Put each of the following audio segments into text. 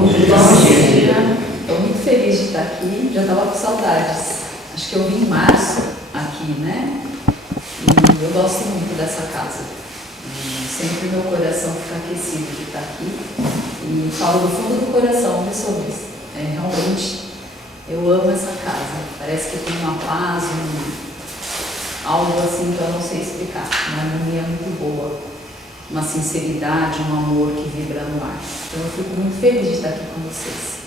Bom dia. Estou muito feliz de estar aqui, já estava com saudades. Acho que eu vim em março aqui, né? E eu gosto muito dessa casa. E sempre meu coração fica aquecido de estar aqui. E falo do fundo do coração, pessoas. Realmente, eu amo essa casa. Parece que tem uma paz, algo assim que eu não sei explicar. Uma harmonia muito boa. Uma sinceridade, um amor que vibra no ar. Então eu fico muito feliz de estar aqui com vocês.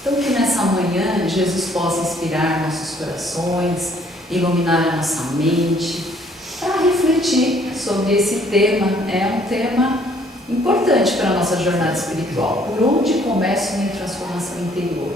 Então que nessa manhã Jesus possa inspirar nossos corações, iluminar a nossa mente, para refletir sobre esse tema. É um tema importante para a nossa jornada espiritual. Por onde começa a minha transformação interior?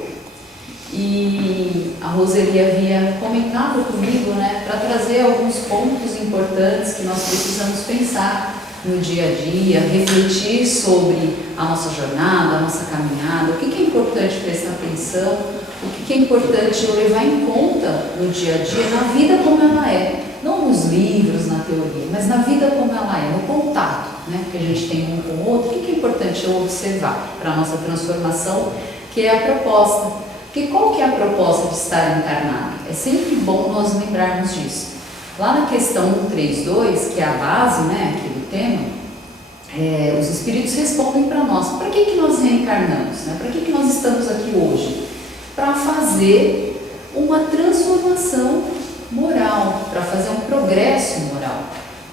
E a Roseli havia comentado comigo, né, para trazer alguns pontos importantes que nós precisamos pensar no dia a dia, refletir sobre a nossa jornada, a nossa caminhada, o que é importante prestar atenção, o que é importante eu levar em conta no dia a dia, na vida como ela é, não nos livros, na teoria, mas na vida como ela é, no contato, né, que a gente tem um com o outro. O que é importante eu observar para a nossa transformação, que é a proposta. Porque qual que é a proposta de estar encarnado? É sempre bom nós lembrarmos disso. Lá na questão 132, que é a base, né, aqui do tema, os espíritos respondem para nós. Para que nós reencarnamos? Né? Para que nós estamos aqui hoje? Para fazer uma transformação moral, para fazer um progresso moral.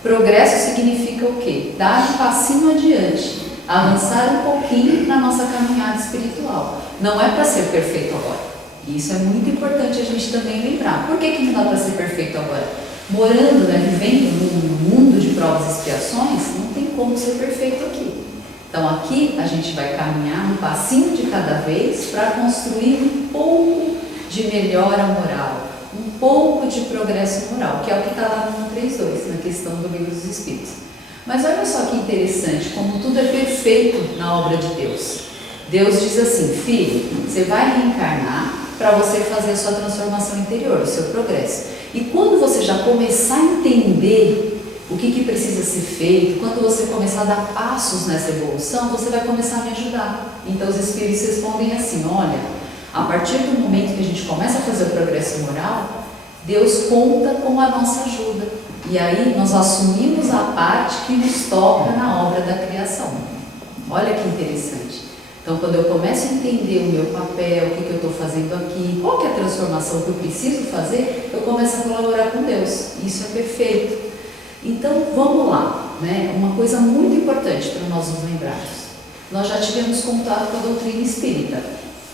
Progresso significa o quê? Dar um passinho adiante, avançar um pouquinho na nossa caminhada espiritual. Não é para ser perfeito agora. Isso é muito importante a gente também lembrar. Por que não dá para ser perfeito agora? Morando, né, vivendo num mundo de provas e expiações, não tem como ser perfeito aqui. Então aqui a gente vai caminhar um passinho de cada vez para construir um pouco de melhora moral, um pouco de progresso moral, que é o que está lá no 132, na questão do Livro dos Espíritos. Mas olha só que interessante, como tudo é perfeito na obra de Deus. Deus diz assim: filho, você vai reencarnar para você fazer a sua transformação interior, o seu progresso. E quando você já começar a entender o que precisa ser feito, quando você começar a dar passos nessa evolução, você vai começar a me ajudar. Então os espíritos respondem assim: olha, a partir do momento que a gente começa a fazer o progresso moral, Deus conta com a nossa ajuda. E aí nós assumimos a parte que nos toca na obra da criação. Olha que interessante. Então, quando eu começo a entender o meu papel, o que eu estou fazendo aqui, qual que é a transformação que eu preciso fazer, eu começo a colaborar com Deus. Isso é perfeito. Então, vamos lá, né? Uma coisa muito importante para nós nos lembrarmos. Nós já tivemos contato com a doutrina espírita,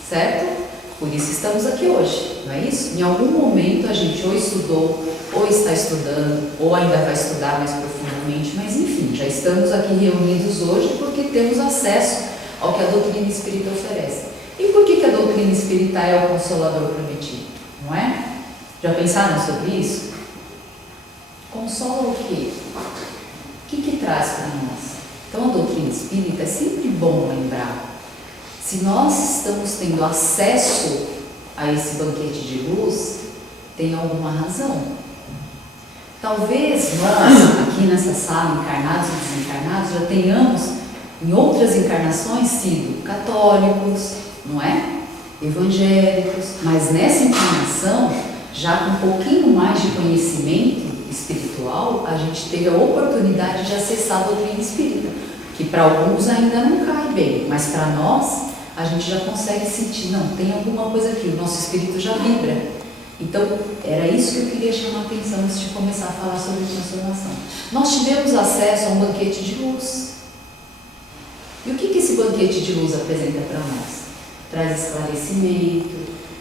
certo? Por isso estamos aqui hoje, não é isso? Em algum momento a gente ou estudou, ou está estudando, ou ainda vai estudar mais profundamente, mas enfim, já estamos aqui reunidos hoje porque temos acesso ao que a doutrina espírita oferece. E por que a doutrina espírita é o consolador prometido? Não é? Já pensaram sobre isso? Consola o quê? O que traz para nós? Então a doutrina espírita é sempre bom lembrar. Se nós estamos tendo acesso a esse banquete de luz, tem alguma razão. Talvez nós, aqui nessa sala, encarnados e desencarnados, já tenhamos em outras encarnações sido católicos, não é? Evangélicos, mas nessa encarnação, já com um pouquinho mais de conhecimento espiritual, a gente teve a oportunidade de acessar a doutrina espírita, que para alguns ainda não cai bem, mas para nós, a gente já consegue sentir, não, tem alguma coisa aqui, o nosso espírito já vibra. Então, era isso que eu queria chamar a atenção antes de começar a falar sobre transformação. Nós tivemos acesso a um banquete de luz. E o que esse banquete de luz apresenta para nós? Traz esclarecimento,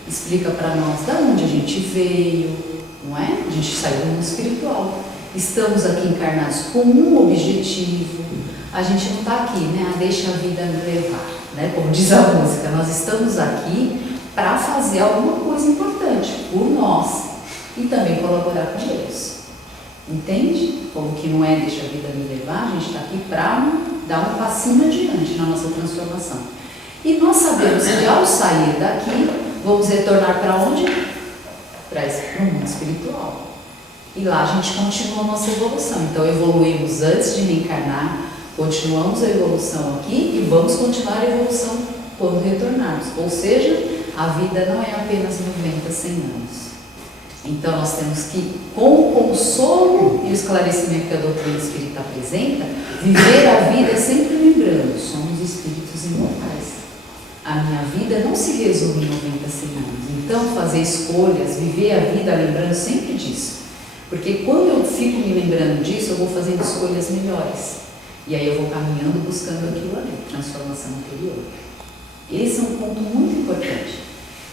explica para nós de onde a gente veio, não é? A gente saiu do mundo espiritual. Estamos aqui encarnados com um objetivo. A gente não está aqui, né? Deixa a vida me levar, né? Como diz a música, nós estamos aqui para fazer alguma coisa importante por nós e também colaborar com Deus. Entende? Como que não é deixa a vida me levar, a gente está aqui para dar um passinho adiante na nossa transformação. E nós sabemos que ao sair daqui, vamos retornar para onde? Para o mundo espiritual. E lá a gente continua a nossa evolução. Então evoluímos antes de reencarnar, continuamos a evolução aqui e vamos continuar a evolução quando retornar. encarnarmos. Ou seja, a vida não é apenas 90, 100 anos. Então nós temos que, com o consolo e o esclarecimento que a doutrina espírita apresenta, viver a vida sempre lembrando, somos espíritos imortais. A minha vida não se resume em 90, 100 anos. Então fazer escolhas, viver a vida lembrando sempre disso. Porque quando eu fico me lembrando disso, eu vou fazendo escolhas melhores. E aí eu vou caminhando buscando aquilo ali, transformação interior. Esse é um ponto muito importante.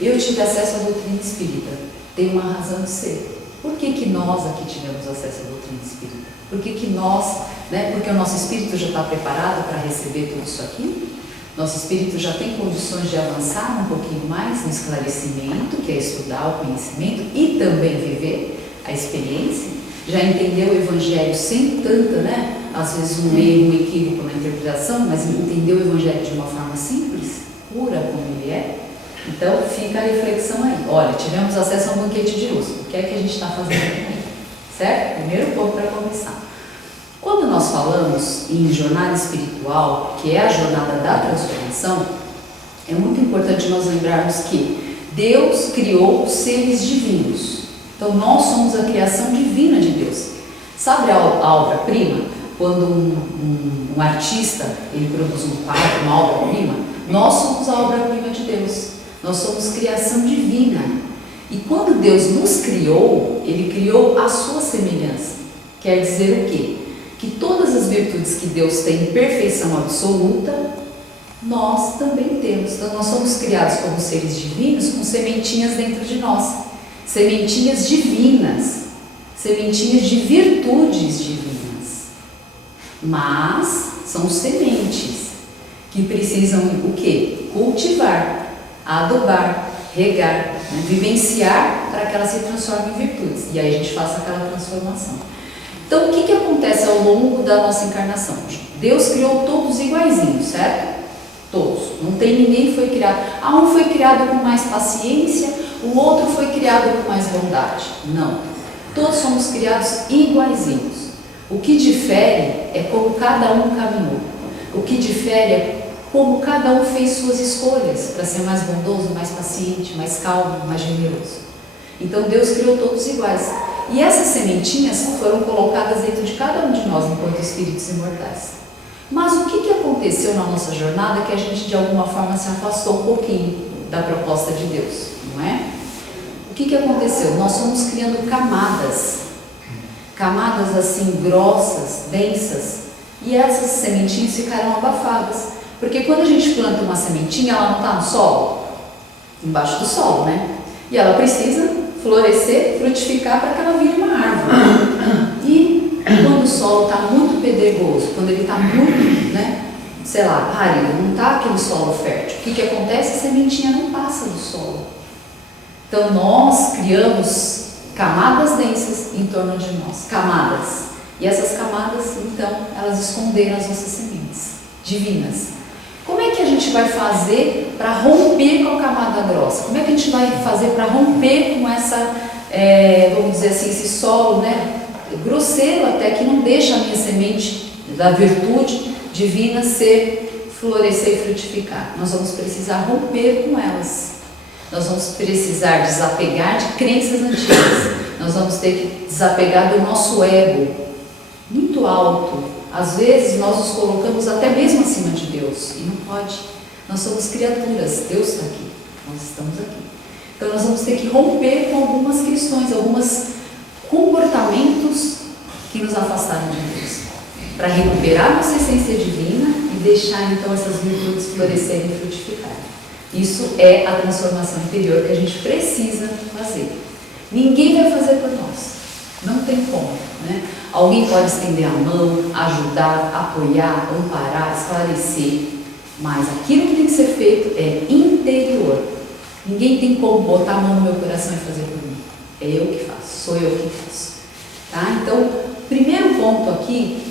Eu tive acesso à doutrina espírita, tem uma razão de ser. Por que nós aqui tivemos acesso à doutrina espírita? Por que nós, porque o nosso espírito já está preparado para receber tudo isso aqui? Nosso espírito já tem condições de avançar um pouquinho mais no esclarecimento, que é estudar o conhecimento e também viver a experiência. Já entendeu o Evangelho sem tanta, às vezes um erro, um equívoco na interpretação, mas entendeu o Evangelho de uma forma simples, pura como ele é. Então fica a reflexão aí. Olha, tivemos acesso a um banquete de luz. O que é que a gente está fazendo aqui? Certo? Primeiro ponto para começar. Quando nós falamos em jornada espiritual, que é a jornada da transformação, é muito importante nós lembrarmos que Deus criou seres divinos. Então nós somos a criação divina de Deus. Sabe a obra-prima? Quando um artista ele produz um quadro, uma obra-prima, nós somos a obra-prima de Deus. Nós somos criação divina. E quando Deus nos criou, Ele criou a sua semelhança. Quer dizer o quê? Que todas as virtudes que Deus tem em perfeição absoluta, nós também temos. Então nós somos criados como seres divinos com sementinhas dentro de nós. Sementinhas divinas. Sementinhas de virtudes divinas. Mas são sementes que precisam o quê? Cultivar, adubar, regar, vivenciar para que ela se transforme em virtudes. E aí a gente faça aquela transformação. Então o que acontece ao longo da nossa encarnação? Deus criou todos iguaizinhos, certo? Todos. Não tem ninguém que foi criado. Um foi criado com mais paciência, o outro foi criado com mais bondade. Não. Todos somos criados iguaizinhos. O que difere é como cada um caminhou. O que difere é como cada um fez suas escolhas para ser mais bondoso, mais paciente, mais calmo, mais generoso. Então Deus criou todos iguais. E essas sementinhas foram colocadas dentro de cada um de nós enquanto espíritos imortais. Mas o que aconteceu na nossa jornada que a gente de alguma forma se afastou um pouquinho da proposta de Deus, não é? O que aconteceu? Nós fomos criando camadas. Camadas assim grossas, densas. E essas sementinhas ficaram abafadas. Porque quando a gente planta uma sementinha, ela não está no solo? Embaixo do solo, né? E ela precisa florescer, frutificar para que ela vire uma árvore. E quando o solo está muito pedregoso, quando ele está muito, árido, não está aquele solo fértil, o que acontece? A sementinha não passa do solo. Então nós criamos camadas densas em torno de nós, camadas. E essas camadas, então, elas esconderam as nossas sementes divinas. Como é que a gente vai fazer para romper com a camada grossa? Como é que a gente vai fazer para romper com essa, vamos dizer assim, esse solo, grosseiro até, que não deixa a minha semente da virtude divina florescer e frutificar? Nós vamos precisar romper com elas. Nós vamos precisar desapegar de crenças antigas. Nós vamos ter que desapegar do nosso ego muito alto. Às vezes nós nos colocamos até mesmo acima de Deus, e não pode. Nós somos criaturas, Deus está aqui, nós estamos aqui. Então nós vamos ter que romper com algumas questões, alguns comportamentos que nos afastaram de Deus, para recuperar nossa essência divina e deixar então essas virtudes florescerem e frutificarem. Isso é a transformação interior que a gente precisa fazer. Ninguém vai fazer por nós, não tem como, Alguém pode estender a mão, ajudar, apoiar, amparar, esclarecer, mas aquilo que tem que ser feito é interior. Ninguém tem como botar a mão no meu coração e fazer por mim. É eu que faço, sou eu que faço. Tá? Então, primeiro ponto aqui,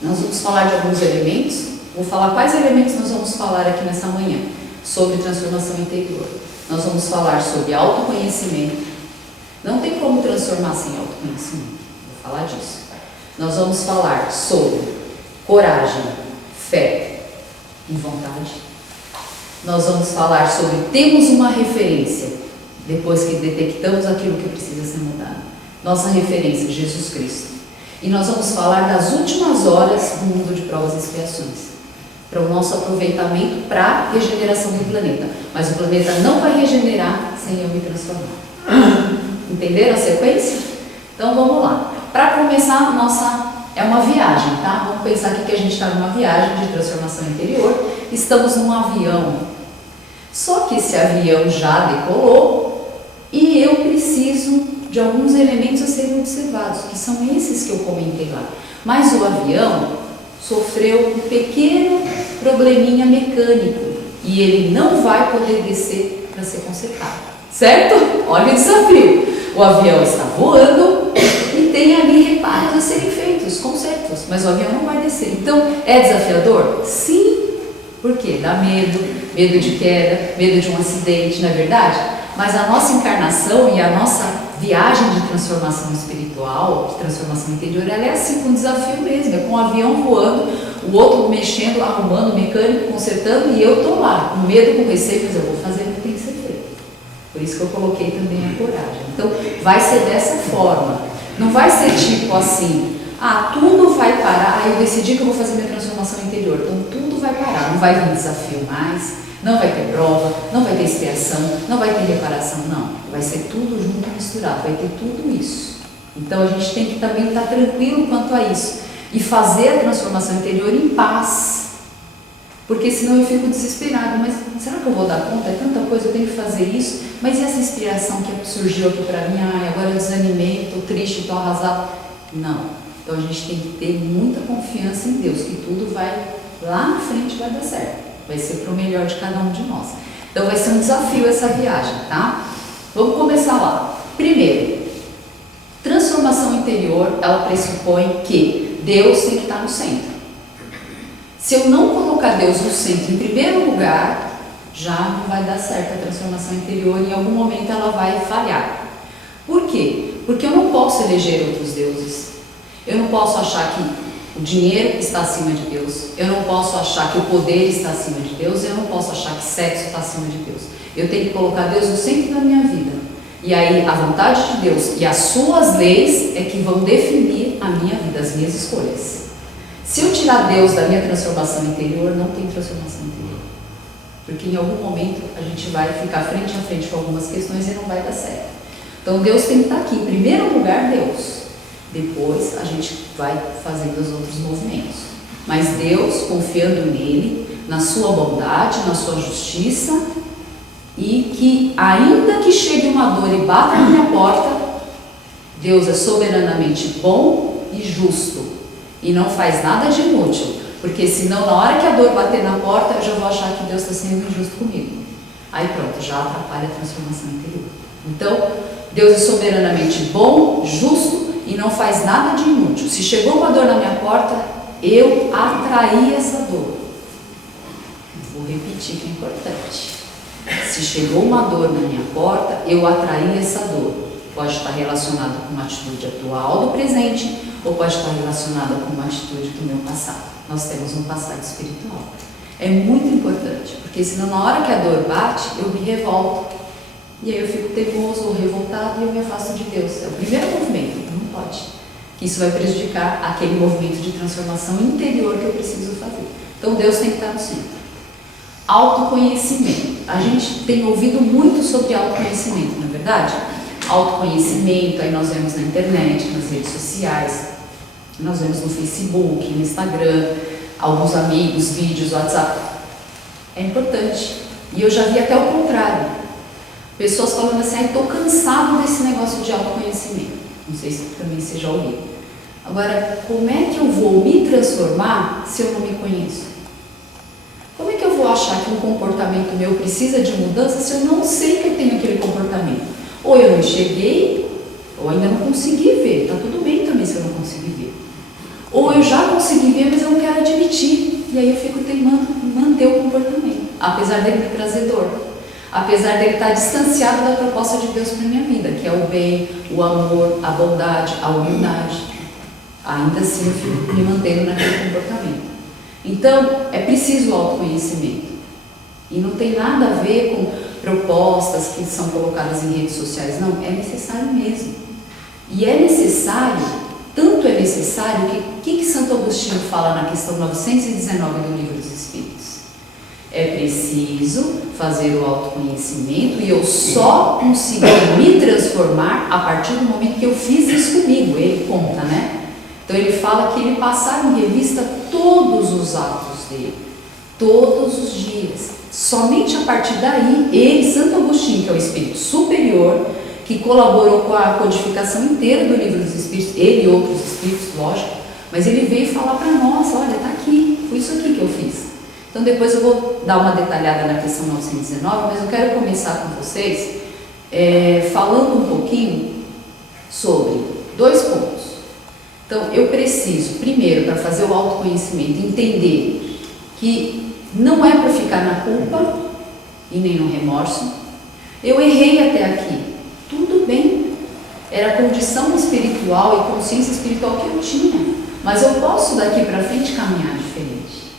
nós vamos falar de alguns elementos. Vou falar quais elementos nós vamos falar aqui nessa manhã sobre transformação interior. Nós vamos falar sobre autoconhecimento. Não tem como transformar sem autoconhecimento. Vou falar disso. Nós vamos falar sobre coragem, fé e vontade. nós vamos falar sobre temos uma referência, depois que detectamos aquilo que precisa ser mudado. Nossa referência, Jesus Cristo. E nós vamos falar das últimas horas do mundo de provas e expiações, para o nosso aproveitamento para a regeneração do planeta. Mas o planeta não vai regenerar sem eu me transformar. Entenderam a sequência? Então vamos lá. Para começar, é uma viagem, tá? Vamos pensar aqui que a gente está numa viagem de transformação interior. Estamos num avião. Só que esse avião já decolou e eu preciso de alguns elementos a serem observados, que são esses que eu comentei lá. Mas o avião sofreu um pequeno probleminha mecânico e ele não vai poder descer para ser consertado, certo? Olha o desafio. O avião está voando e tem ali reparos a serem feitos, consertos, mas o avião não vai descer. Então, é desafiador? Sim. Por quê? Dá medo de queda, medo de um acidente, não é verdade? Mas a nossa encarnação e a nossa viagem de transformação espiritual, de transformação interior, ela é assim, com um desafio mesmo, é com o avião voando, o outro mexendo, arrumando, o mecânico consertando e eu estou lá, com medo, com receio, mas eu vou fazer o que tem que ser feito. Por isso que eu coloquei também a coragem. Então, vai ser dessa forma. Não vai ser tipo assim, tudo vai parar, aí eu decidi que eu vou fazer minha transformação interior, então tudo vai parar, não vai vir desafio mais, não vai ter prova, não vai ter expiação, não vai ter reparação, não. Vai ser tudo junto, misturado, vai ter tudo isso. Então a gente tem que também estar tranquilo quanto a isso e fazer a transformação interior em paz. Porque senão eu fico desesperada, mas será que eu vou dar conta? É tanta coisa, eu tenho que fazer isso, mas e essa inspiração que surgiu aqui para mim? Agora eu desanimei, estou triste, estou arrasada. Não. Então a gente tem que ter muita confiança em Deus, que tudo vai lá na frente, vai dar certo. Vai ser para o melhor de cada um de nós. Então vai ser um desafio essa viagem, tá? Vamos começar lá. Primeiro, transformação interior, ela pressupõe que Deus tem que estar no centro. Se eu não colocar Deus no centro em primeiro lugar, já não vai dar certo a transformação interior e em algum momento ela vai falhar. Por quê? Porque eu não posso eleger outros deuses. Eu não posso achar que o dinheiro está acima de Deus. Eu não posso achar que o poder está acima de Deus. Eu não posso achar que sexo está acima de Deus. Eu tenho que colocar Deus no centro da minha vida. E aí a vontade de Deus e as suas leis é que vão definir a minha vida, as minhas escolhas. Se eu tirar Deus da minha transformação interior, não tem transformação interior. Porque em algum momento a gente vai ficar frente a frente com algumas questões e não vai dar certo. Então Deus tem que estar aqui. Em primeiro lugar, Deus. Depois a gente vai fazendo os outros movimentos. Mas Deus, confiando nele, na sua bondade, na sua justiça, e que ainda que chegue uma dor e bata na minha porta, Deus é soberanamente bom e justo. E não faz nada de inútil. Porque senão na hora que a dor bater na porta, eu já vou achar que Deus está sendo injusto comigo. Aí pronto, já atrapalha a transformação interior. Então, Deus é soberanamente bom, justo, e não faz nada de inútil. Se chegou uma dor na minha porta, eu atraí essa dor. Vou repetir que é importante. Se chegou uma dor na minha porta, eu atraí essa dor. Pode estar relacionada com uma atitude atual do presente, ou pode estar relacionada com uma atitude do meu passado. Nós temos um passado espiritual. É muito importante, porque senão na hora que a dor bate, eu me revolto. E aí eu fico teimoso ou revoltado e eu me afasto de Deus. É o primeiro movimento, não pode. Que isso vai prejudicar aquele movimento de transformação interior que eu preciso fazer. Então Deus tem que estar no centro. Autoconhecimento. A gente tem ouvido muito sobre autoconhecimento, não é verdade? Autoconhecimento, aí nós vemos na internet, nas redes sociais, nós vemos no Facebook, no Instagram, alguns amigos, vídeos, WhatsApp. É importante. E eu já vi até o contrário. Pessoas falando assim, estou cansado desse negócio de autoconhecimento. Não sei se também você já ouviu. Agora, como é que eu vou me transformar se eu não me conheço? Como é que eu vou achar que um comportamento meu precisa de mudança se eu não sei que eu tenho aquele comportamento? Ou eu não enxerguei, ou ainda não consegui ver. Está tudo bem também se eu não conseguir ver. Ou eu já consegui ver, mas eu não quero admitir. E aí eu fico teimando em manter o comportamento, apesar dele me trazer dor. Apesar dele estar distanciado da proposta de Deus para a minha vida, que é o bem, o amor, a bondade, a humildade. Ainda assim eu fico me mantendo naquele comportamento. Então, é preciso o autoconhecimento. E não tem nada a ver com propostas que são colocadas em redes sociais, não, é necessário mesmo. E é necessário, tanto é necessário que Santo Agostinho fala na questão 919 do Livro dos Espíritos? É preciso fazer o autoconhecimento e eu só consegui me transformar a partir do momento que eu fiz isso comigo. Ele conta, né? Então ele fala que ele passava em revista todos os atos dele, todos os dias. Somente a partir daí, ele, Santo Agostinho, que é o espírito superior, que colaborou com a codificação inteira do Livro dos Espíritos, ele e outros espíritos, lógico, mas ele veio falar para nós, olha, está aqui, foi isso aqui que eu fiz. Então depois eu vou dar uma detalhada na questão 919, mas eu quero começar com vocês falando um pouquinho sobre 2 pontos. Então eu preciso, primeiro, para fazer o autoconhecimento, entender que não é para ficar na culpa e nem no remorso. Eu errei até aqui, tudo bem, era a condição espiritual e consciência espiritual que eu tinha, mas eu posso daqui para frente caminhar diferente.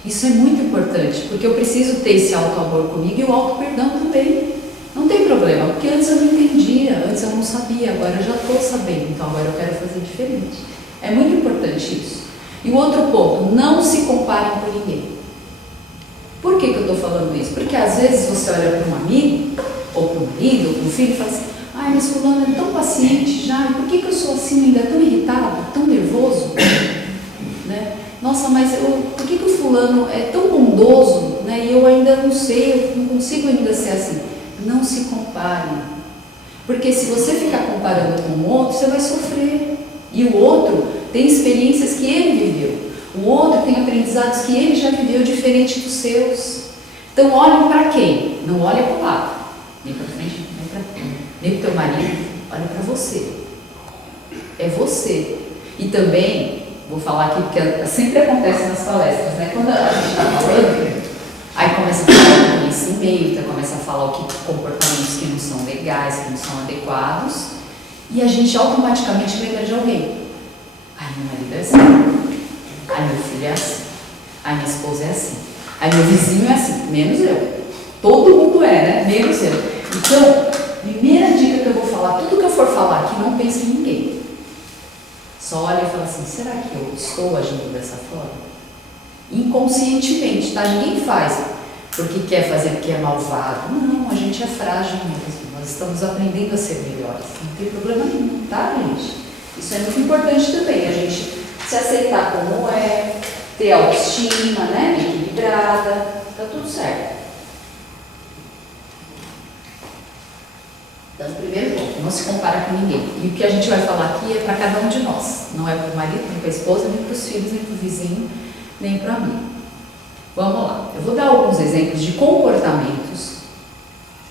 Isso é muito importante, porque eu preciso ter esse auto-amor comigo e o auto-perdão também. Não tem problema, porque antes eu não entendia, antes eu não sabia, agora eu já estou sabendo, então agora eu quero fazer diferente. É muito importante isso. E o outro ponto, não se comparem com ninguém. Por que eu estou falando isso? Porque às vezes você olha para um amigo, ou para um marido, ou para um filho e fala assim, ai, mas fulano é tão paciente já, por que eu sou assim ainda tão irritado, tão nervoso? Né? Nossa, mas por que o fulano é tão bondoso, né? E eu ainda não sei, eu não consigo ainda ser assim. Não se comparem, porque se você ficar comparando com o outro, você vai sofrer, e o outro tem experiências que ele viveu, o outro tem aprendizados que ele já viveu diferente dos seus. Então olhem para quem? Não olha para o lado, nem para frente, nem para o teu marido, olha para você, é você. E também vou falar aqui, porque sempre acontece nas palestras, né? Quando a gente está falando, aí começa a falar de conhecimento, começa a falar comportamentos que não são legais, que não são adequados, e a gente automaticamente lembra de alguém. Ai, meu marido é assim, ai, meu filho é assim, ai, minha esposa é assim, ai, meu vizinho é assim, menos eu. Todo mundo é, né? Menos eu. Então, primeira dica que eu vou falar, tudo que eu for falar aqui, não pense em ninguém. Só olha e fala assim, será que eu estou agindo dessa forma? Inconscientemente, tá? Ninguém faz porque quer fazer, porque é malvado. Não, a gente é frágil mesmo. Nós estamos aprendendo a ser melhores. Não tem problema nenhum, tá, gente? Isso é muito importante também, a gente se aceitar como é, ter autoestima, né? Equilibrada, tá tudo certo. Então, primeiro ponto, não se compara com ninguém. E o que a gente vai falar aqui é para cada um de nós. Não é para o marido, nem para a esposa, nem para os filhos, nem para o vizinho, nem para mim. Vamos lá. Eu vou dar alguns exemplos de comportamentos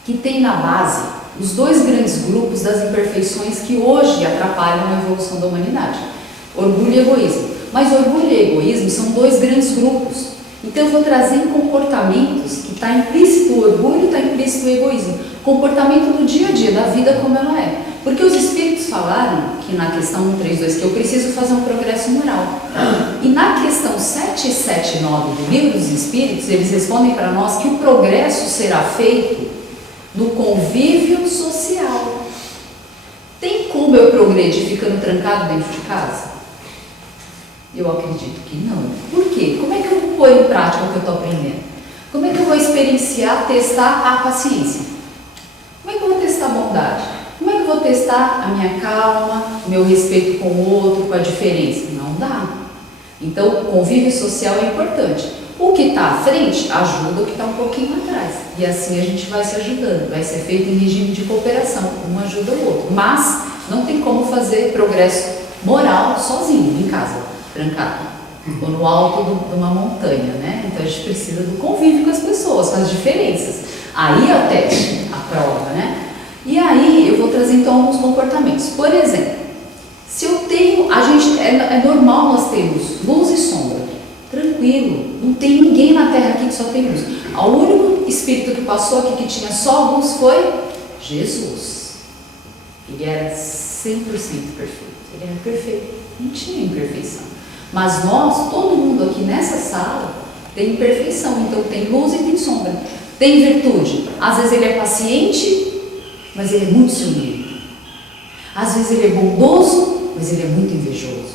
que tem na base os 2 grandes grupos das imperfeições que hoje atrapalham a evolução da humanidade. Orgulho e egoísmo. Mas orgulho e egoísmo são 2 grandes grupos. Então eu vou trazer comportamentos que está implícito o orgulho, está implícito o egoísmo. Comportamento do dia a dia, da vida como ela é. Porque os espíritos falaram que na questão 132 que eu preciso fazer um progresso moral. E na questão 779 do Livro dos Espíritos, eles respondem para nós que o progresso será feito no convívio social. Tem como eu progredir ficando trancado dentro de casa? Eu acredito que não. Por quê? Como é que eu vou pôr em prática o que eu estou aprendendo? Como é que eu vou experienciar, testar a paciência? Como é que eu vou testar a bondade? Como é que eu vou testar a minha calma, o meu respeito com o outro, com a diferença? Não dá. Então, o convívio social é importante. O que está à frente ajuda o que está um pouquinho atrás. E assim a gente vai se ajudando. Vai ser feito em regime de cooperação. Um ajuda o outro. Mas não tem como fazer progresso moral sozinho, em casa, trancado. Ou no alto de uma montanha, né? Então a gente precisa do convívio com as pessoas, com as diferenças. Aí é o teste, a prova, né? E aí eu vou trazer então alguns comportamentos. Por exemplo, se eu tenho, é normal nós termos luz e sombra, tranquilo, não tem ninguém na Terra aqui que só tem luz. O único espírito que passou aqui que tinha só luz foi Jesus. Ele era 100% perfeito, ele era perfeito, não tinha imperfeição. Mas nós, todo mundo aqui nessa sala, tem imperfeição, então tem luz e tem sombra. Tem virtude. Às vezes ele é paciente, mas ele é muito ciumento. Às vezes ele é bondoso, mas ele é muito invejoso.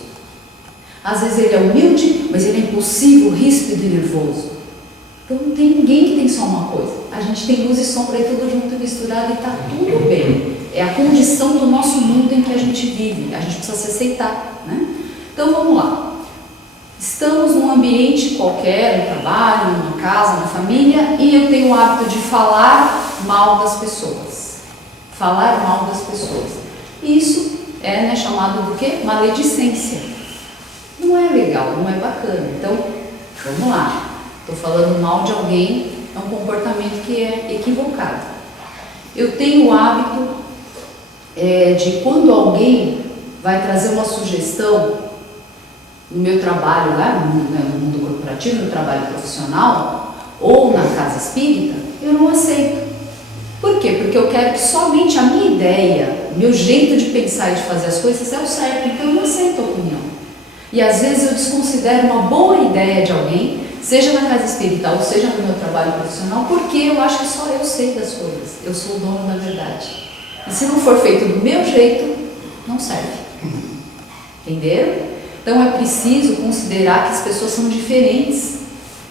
Às vezes ele é humilde, mas ele é impulsivo, ríspido e nervoso. Então não tem ninguém que tem só uma coisa. A gente tem luz e sombra aí tudo junto e misturado e está tudo bem. É a condição do nosso mundo em que a gente vive. A gente precisa se aceitar, né? Então vamos lá. Estamos num ambiente qualquer, no trabalho, numa casa, na família, e eu tenho o hábito de falar mal das pessoas. Falar mal das pessoas. Isso é chamado do quê? Maledicência. Não é legal, não é bacana. Então, vamos lá. Estou falando mal de alguém, é um comportamento que é equivocado. Eu tenho o hábito de quando alguém vai trazer uma sugestão no meu trabalho lá, no mundo corporativo, no trabalho profissional, ou na casa espírita, eu não aceito. Por quê? Porque eu quero que somente a minha ideia, o meu jeito de pensar e de fazer as coisas é o certo, então eu não aceito a opinião. E às vezes eu desconsidero uma boa ideia de alguém, seja na casa espírita ou seja no meu trabalho profissional, porque eu acho que só eu sei das coisas, eu sou o dono da verdade. E se não for feito do meu jeito, não serve. Entenderam? Então é preciso considerar que as pessoas são diferentes.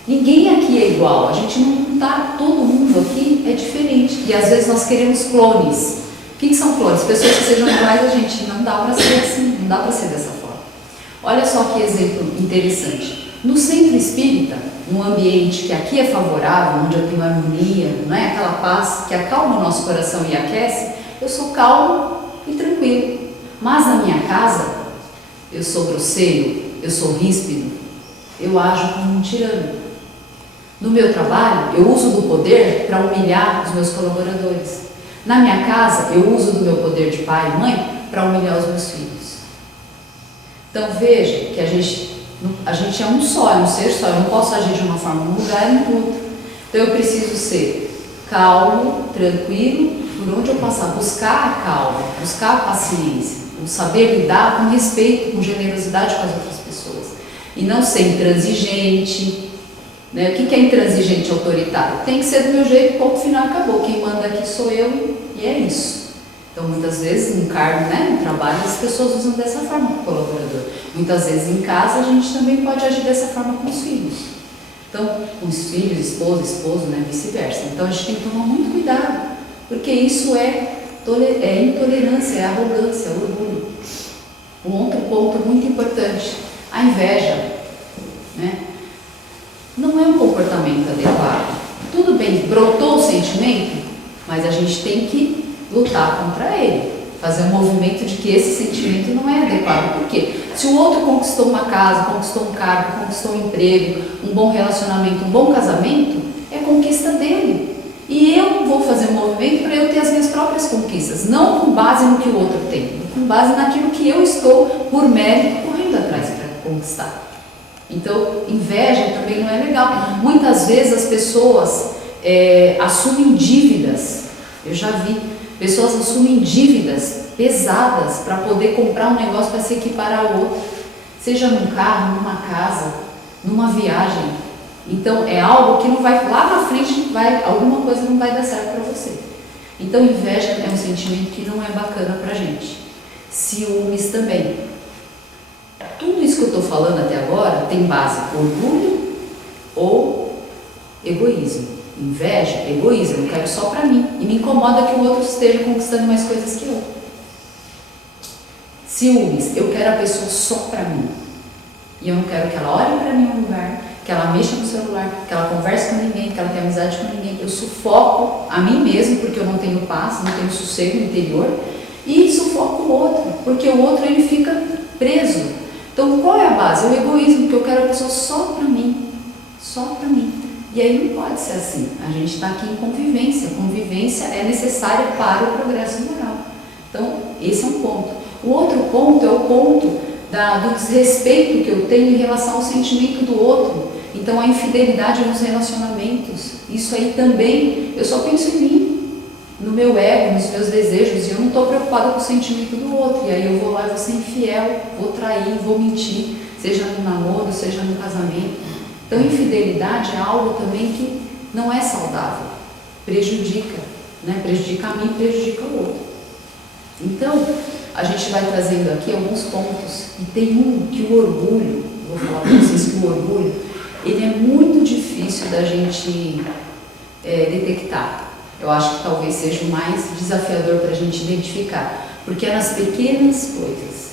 Ninguém aqui é igual, a gente não está, todo mundo aqui é diferente. E às vezes nós queremos clones. O que são clones? Pessoas que sejam iguais a gente. Não dá para ser assim, não dá para ser dessa forma. Olha só que exemplo interessante. No centro espírita, um ambiente que aqui é favorável, onde eu tenho harmonia, não é? Aquela paz que acalma o nosso coração e aquece, eu sou calmo e tranquilo. Mas na minha casa, eu sou grosseiro, eu sou ríspido, eu ajo como um tirano. No meu trabalho, eu uso do poder para humilhar os meus colaboradores. Na minha casa, eu uso do meu poder de pai e mãe para humilhar os meus filhos. Então veja que a gente é um só, é um ser só, eu não posso agir de uma forma num lugar e no outro. Então eu preciso ser calmo, tranquilo, por onde eu passar, buscar a calma, buscar a paciência, o saber lidar com respeito, com generosidade com as outras pessoas. E não ser intransigente, né? O que é intransigente autoritário? Tem que ser do meu jeito, ponto final, acabou. Quem manda aqui sou eu e é isso. Então, muitas vezes, no cargo, né, no trabalho, as pessoas usam dessa forma com o colaborador. Muitas vezes, em casa, a gente também pode agir dessa forma com os filhos. Então, com os filhos, esposo, né, vice-versa. Então, a gente tem que tomar muito cuidado, porque isso é intolerância, é arrogância, é orgulho. Um outro ponto muito importante, a inveja, né? Não é um comportamento adequado. Tudo bem, brotou o sentimento, mas a gente tem que lutar contra ele, fazer um movimento de que esse sentimento não é adequado. Por quê? Se o outro conquistou uma casa, conquistou um cargo, conquistou um emprego, um bom relacionamento, um bom casamento, é conquista dele. E eu vou fazer um movimento para eu ter as minhas próprias conquistas, não com base no que o outro tem, com base naquilo que eu estou, por mérito, correndo atrás para conquistar. Então, inveja também não é legal. Muitas vezes as pessoas assumem dívidas. Eu já vi pessoas assumem dívidas pesadas para poder comprar um negócio para se equiparar ao outro, seja num carro, numa casa, numa viagem. Então é algo que não vai, lá na frente alguma coisa não vai dar certo para você. Então inveja é um sentimento que não é bacana para a gente. Ciúmes também. Tudo isso que eu estou falando até agora tem base orgulho ou egoísmo. Inveja, egoísmo, eu quero só para mim. E me incomoda que o outro esteja conquistando mais coisas que eu. Ciúmes, eu quero a pessoa só para mim. E eu não quero que ela olhe para mim em um lugar, que ela mexa no celular, que ela converse com ninguém, que ela tenha amizade com ninguém. Eu sufoco a mim mesmo, porque eu não tenho paz, não tenho sossego interior. E sufoco o outro, porque o outro ele fica preso. Então qual é a base? O egoísmo, que eu quero a pessoa só para mim. Só para mim. E aí não pode ser assim, a gente está aqui em convivência, convivência é necessária para o progresso moral. Então, esse é um ponto. O outro ponto é o ponto do desrespeito que eu tenho em relação ao sentimento do outro. Então, a infidelidade nos relacionamentos, isso aí também, eu só penso em mim, no meu ego, nos meus desejos, e eu não estou preocupada com o sentimento do outro. E aí eu vou lá e vou ser infiel, vou trair, vou mentir, seja no namoro, seja no casamento. Então, infidelidade é algo também que não é saudável. prejudica, né? Prejudica a mim, prejudica o outro. Então, a gente vai trazendo aqui alguns pontos, e tem um que o orgulho, vou falar para vocês que o orgulho, ele é muito difícil da gente detectar. Eu acho que talvez seja o mais desafiador para a gente identificar, porque é nas pequenas coisas,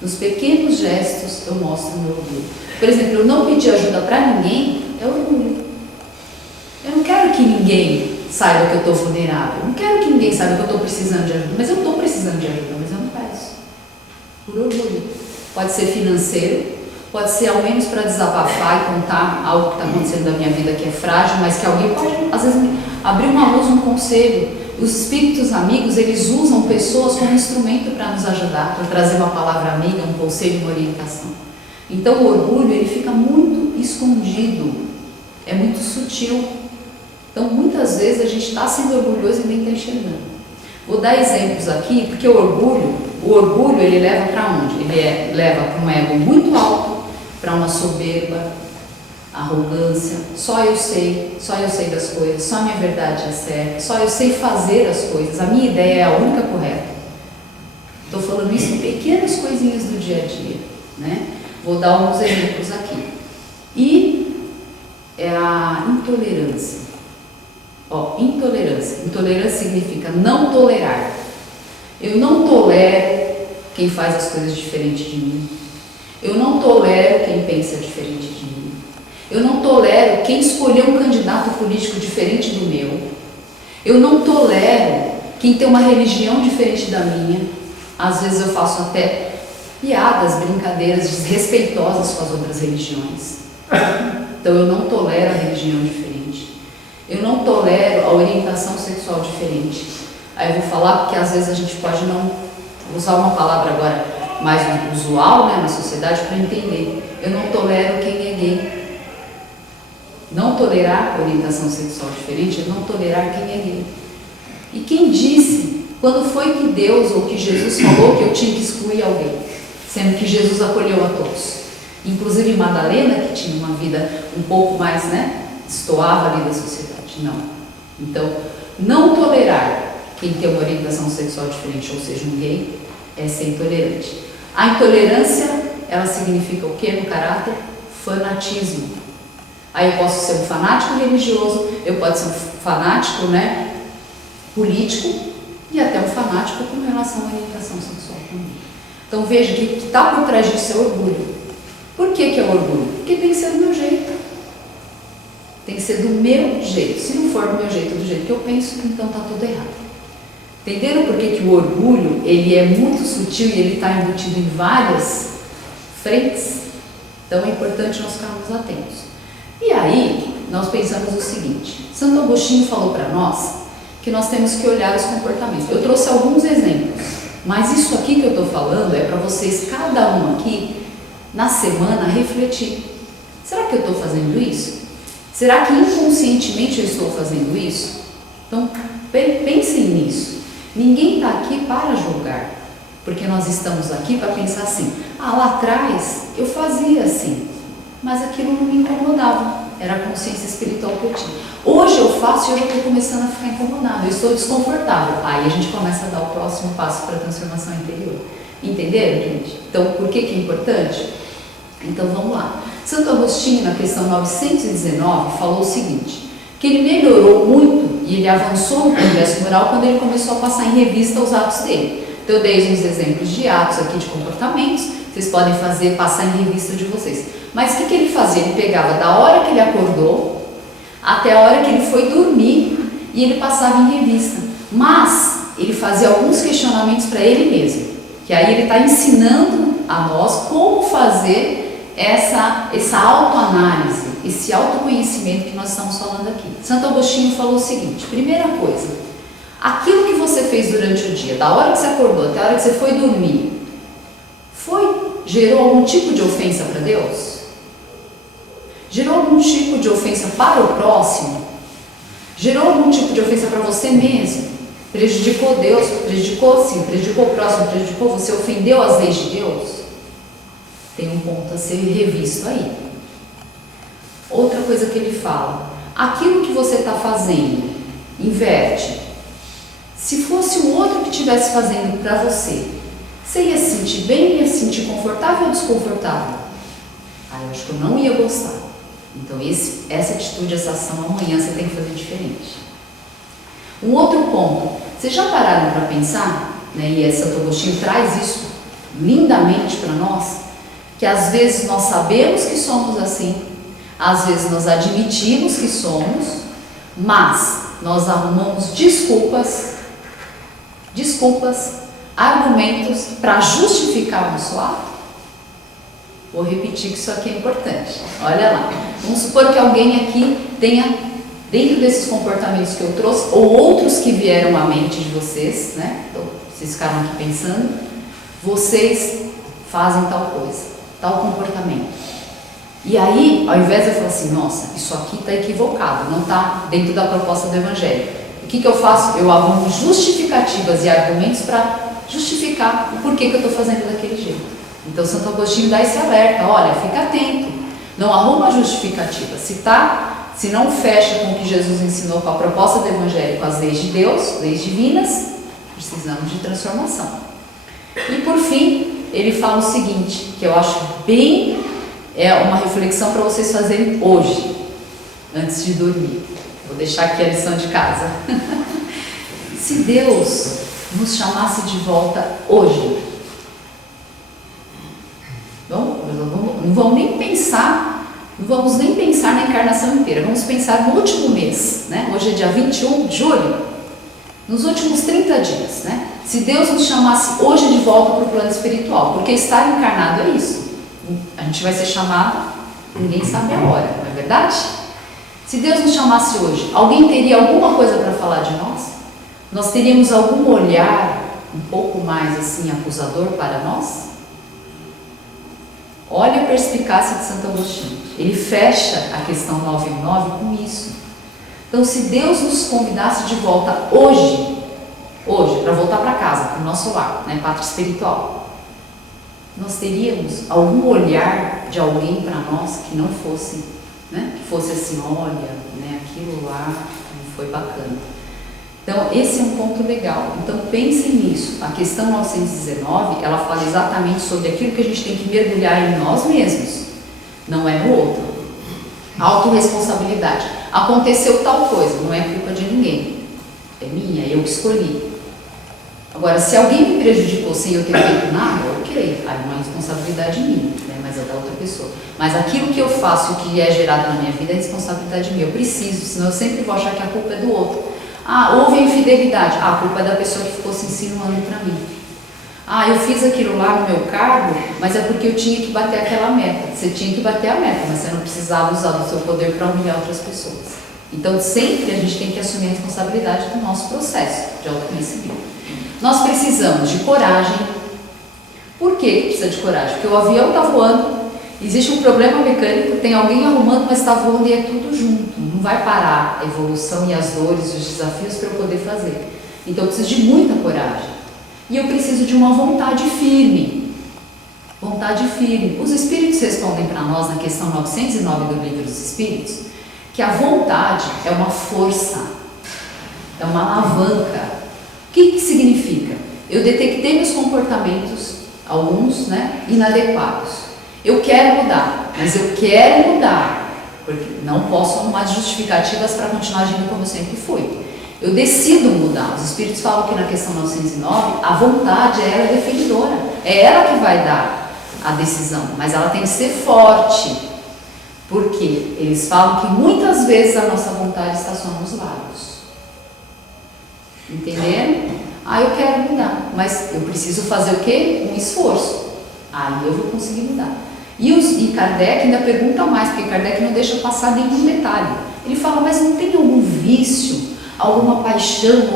nos pequenos gestos eu mostro o meu orgulho. Por exemplo, eu não pedir ajuda para ninguém é orgulho. Eu não quero que ninguém saiba que eu estou vulnerável, eu não quero que ninguém saiba que eu estou precisando de ajuda, mas eu estou precisando de ajuda, mas eu não peço. Por orgulho. Pode ser financeiro, pode ser ao menos para desabafar e contar algo que está acontecendo na minha vida que é frágil, mas que alguém pode, às vezes, abrir uma luz, um conselho. Os espíritos amigos, eles usam pessoas como instrumento para nos ajudar, para trazer uma palavra amiga, um conselho, uma orientação. Então o orgulho, ele fica muito escondido, é muito sutil. Então muitas vezes a gente está sendo orgulhoso e nem está enxergando. Vou dar exemplos aqui, porque o orgulho ele leva para onde? Ele leva para um ego muito alto, para uma soberba, arrogância, só eu sei das coisas, só a minha verdade é certa, só eu sei fazer as coisas, a minha ideia é a única correta. Estou falando isso em pequenas coisinhas do dia a dia, né? Vou dar alguns exemplos aqui. E é a intolerância. Intolerância. Intolerância significa não tolerar. Eu não tolero quem faz as coisas diferente de mim. Eu não tolero quem pensa diferente de mim. Eu não tolero quem escolheu um candidato político diferente do meu. Eu não tolero quem tem uma religião diferente da minha. Às vezes eu faço até piadas, brincadeiras desrespeitosas com as outras religiões. Então eu não tolero a religião diferente. Eu não tolero a orientação sexual diferente. Aí eu vou falar porque às vezes a gente pode não usar uma palavra agora mais usual, né, na sociedade para entender. Eu não tolero quem é gay. Não tolerar orientação sexual diferente é não tolerar quem é gay. E quem disse, quando foi que Deus ou que Jesus falou que eu tinha que excluir alguém? Sendo que Jesus acolheu a todos. Inclusive Madalena, que tinha uma vida um pouco mais, né, destoava ali da sociedade. Não. Então, não tolerar quem tem uma orientação sexual diferente, ou seja, um gay, é ser intolerante. A intolerância, ela significa o que no caráter? Fanatismo. Aí eu posso ser um fanático religioso, eu posso ser um fanático, né, político e até um fanático com relação à orientação sexual também. Então veja que o que está por trás disso é orgulho. Por que é orgulho? Porque tem que ser do meu jeito. Tem que ser do meu jeito. Se não for do meu jeito, do jeito que eu penso, então está tudo errado. Entenderam por que o orgulho ele é muito sutil e ele está embutido em várias frentes? Então é importante nós ficarmos atentos. E aí, nós pensamos o seguinte, Santo Agostinho falou para nós que nós temos que olhar os comportamentos. Eu trouxe alguns exemplos, mas isso aqui que eu estou falando é para vocês, cada um aqui, na semana, refletir. Será que eu estou fazendo isso? Será que inconscientemente eu estou fazendo isso? Então, pensem nisso. Ninguém está aqui para julgar, porque nós estamos aqui para pensar assim, lá atrás eu fazia assim, mas aquilo não me incomodava, era a consciência espiritual que eu tinha. Hoje eu faço e hoje eu estou começando a ficar incomodado, eu estou desconfortável. Aí a gente começa a dar o próximo passo para a transformação interior. Entenderam, gente? Então, por que é importante? Então, vamos lá. Santo Agostinho, na questão 919, falou o seguinte, que ele melhorou muito e ele avançou no progresso moral quando ele começou a passar em revista os atos dele. Então, eu dei uns exemplos de atos aqui, de comportamentos, vocês podem passar em revista de vocês. Mas o que ele fazia? Ele pegava da hora que ele acordou até a hora que ele foi dormir e ele passava em revista. Mas ele fazia alguns questionamentos para ele mesmo, que aí ele está ensinando a nós como fazer essa autoanálise, esse autoconhecimento que nós estamos falando aqui. Santo Agostinho falou o seguinte, primeira coisa, aquilo que você fez durante o dia, da hora que você acordou até a hora que você foi dormir, gerou algum tipo de ofensa para Deus? Gerou algum tipo de ofensa para o próximo? Gerou algum tipo de ofensa para você mesmo? Prejudicou Deus? Prejudicou sim, prejudicou o próximo, prejudicou você, ofendeu as leis de Deus? Tem um ponto a ser revisto aí. Outra coisa que ele fala, aquilo que você está fazendo Inverte. Se fosse o outro que estivesse fazendo para você, você ia se sentir bem, ia se sentir confortável ou desconfortável? Eu acho que eu não ia gostar. Então essa atitude, essa ação amanhã você tem que fazer diferente. Um outro ponto, vocês já pararam para pensar, né, e Santo Agostinho traz isso lindamente para nós, que às vezes nós sabemos que somos assim, às vezes nós admitimos que somos, mas nós arrumamos desculpas, argumentos para justificar o nosso ato. Vou repetir que isso aqui é importante. Olha lá, vamos supor que alguém aqui tenha, dentro desses comportamentos que eu trouxe, ou outros que vieram à mente de vocês, né? Então, vocês ficaram aqui pensando, vocês fazem tal coisa, tal comportamento. E aí, ao invés de eu falar assim, nossa, isso aqui está equivocado, não está dentro da proposta do Evangelho. O que eu faço? Eu arrumo justificativas e argumentos para justificar o porquê que eu estou fazendo daquele jeito. Então, Santo Agostinho dá esse alerta, olha, fica atento, não arruma justificativa. Se não fecha com o que Jesus ensinou, com a proposta do Evangelho, com as leis de Deus, leis divinas, precisamos de transformação. E por fim, ele fala o seguinte, que eu acho uma reflexão para vocês fazerem hoje, antes de dormir. Vou deixar aqui a lição de casa. Se Deus nos chamasse de volta hoje, não vamos nem pensar na encarnação inteira, vamos pensar no último mês, né? Hoje é dia 21 de julho, nos últimos 30 dias, né? Se Deus nos chamasse hoje de volta para o plano espiritual, porque estar encarnado é isso, a gente vai ser chamado, ninguém sabe a hora, não é verdade? Se Deus nos chamasse hoje, alguém teria alguma coisa para falar de nós? Nós teríamos algum olhar um pouco mais assim acusador para nós? Olha a perspicácia de Santo Agostinho. Ele fecha a questão 9.9 com isso. Então, se Deus nos convidasse de volta hoje, para voltar para casa, para o nosso lar, né, pátria espiritual, nós teríamos algum olhar de alguém para nós que não fosse, né, que fosse assim, olha, né, aquilo lá não foi bacana. Então, esse é um ponto legal. Então, pensem nisso. A questão 919, ela fala exatamente sobre aquilo que a gente tem que mergulhar em nós mesmos, não é no outro. Autorresponsabilidade. Aconteceu tal coisa, não é culpa de ninguém. É minha, eu que escolhi. Agora, se alguém me prejudicou sem eu ter feito nada, ok, aí não é responsabilidade minha, né, mas é da outra pessoa. Mas aquilo que eu faço, o que é gerado na minha vida, é responsabilidade minha. Eu preciso, senão eu sempre vou achar que a culpa é do outro. Houve infidelidade. A culpa é da pessoa que ficou se insinuando para mim. Eu fiz aquilo lá no meu cargo, mas é porque eu tinha que bater aquela meta. Você tinha que bater a meta, mas você não precisava usar do seu poder para humilhar outras pessoas. Então, sempre a gente tem que assumir a responsabilidade do nosso processo de autoconhecimento. Nós precisamos de coragem. Por que precisa de coragem? Porque o avião está voando, existe um problema mecânico, tem alguém arrumando, mas está voando e é tudo junto. Não vai parar a evolução e as dores, os desafios para eu poder fazer. Então eu preciso de muita coragem. E eu preciso de uma vontade firme. Vontade firme. Os Espíritos respondem para nós na questão 909 do Livro dos Espíritos que a vontade é uma força, é uma alavanca. O que significa? Eu detectei meus comportamentos, alguns, né, inadequados. Eu quero mudar, mas eu quero mudar, porque não posso arrumar justificativas para continuar agindo como eu sempre fui. Eu decido mudar. Os Espíritos falam que na questão 909, a vontade é definidora, é ela que vai dar a decisão, mas ela tem que ser forte, porque eles falam que muitas vezes a nossa vontade está só nos lábios. Entenderam? Eu quero mudar, mas eu preciso fazer o quê? Um esforço. Aí eu vou conseguir mudar. E Kardec ainda pergunta mais, porque Kardec não deixa passar nenhum detalhe. Ele fala, mas não tem algum vício, alguma paixão,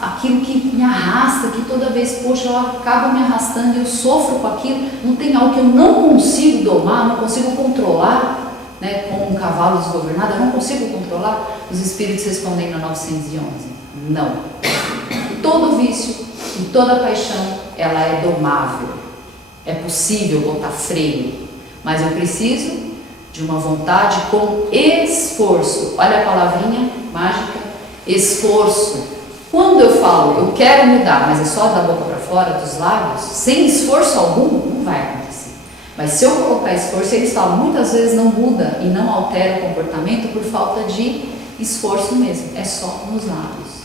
aquilo que me arrasta, que toda vez, poxa, eu acabo me arrastando, eu sofro com aquilo, não tem algo que eu não consigo domar, não consigo controlar, né, como um cavalo desgovernado, eu não consigo controlar? Os Espíritos respondem na 911, não. Todo vício e toda paixão, ela é domável. É possível botar freio, mas eu preciso de uma vontade com esforço. Olha a palavrinha mágica, esforço. Quando eu falo, eu quero mudar, mas é só da boca para fora, dos lábios, sem esforço algum, não vai acontecer. Mas se eu colocar esforço, eles falam, muitas vezes não muda e não altera o comportamento por falta de esforço mesmo, é só nos lábios.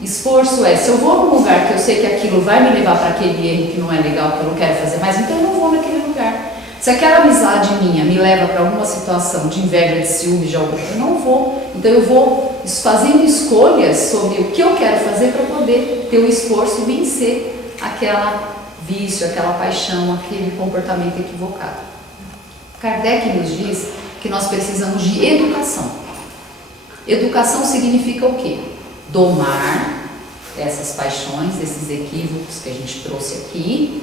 Esforço é, se eu vou num lugar que eu sei que aquilo vai me levar para aquele erro que não é legal, que eu não quero fazer mais, então eu não vou naquele lugar. Se aquela amizade minha me leva para alguma situação de inveja, de ciúme, de algo, eu não vou. Então eu vou fazendo escolhas sobre o que eu quero fazer para poder ter o esforço e vencer aquela vício, aquela paixão, aquele comportamento equivocado. Kardec nos diz que nós precisamos de educação. Educação significa o quê? Domar essas paixões, esses equívocos que a gente trouxe aqui,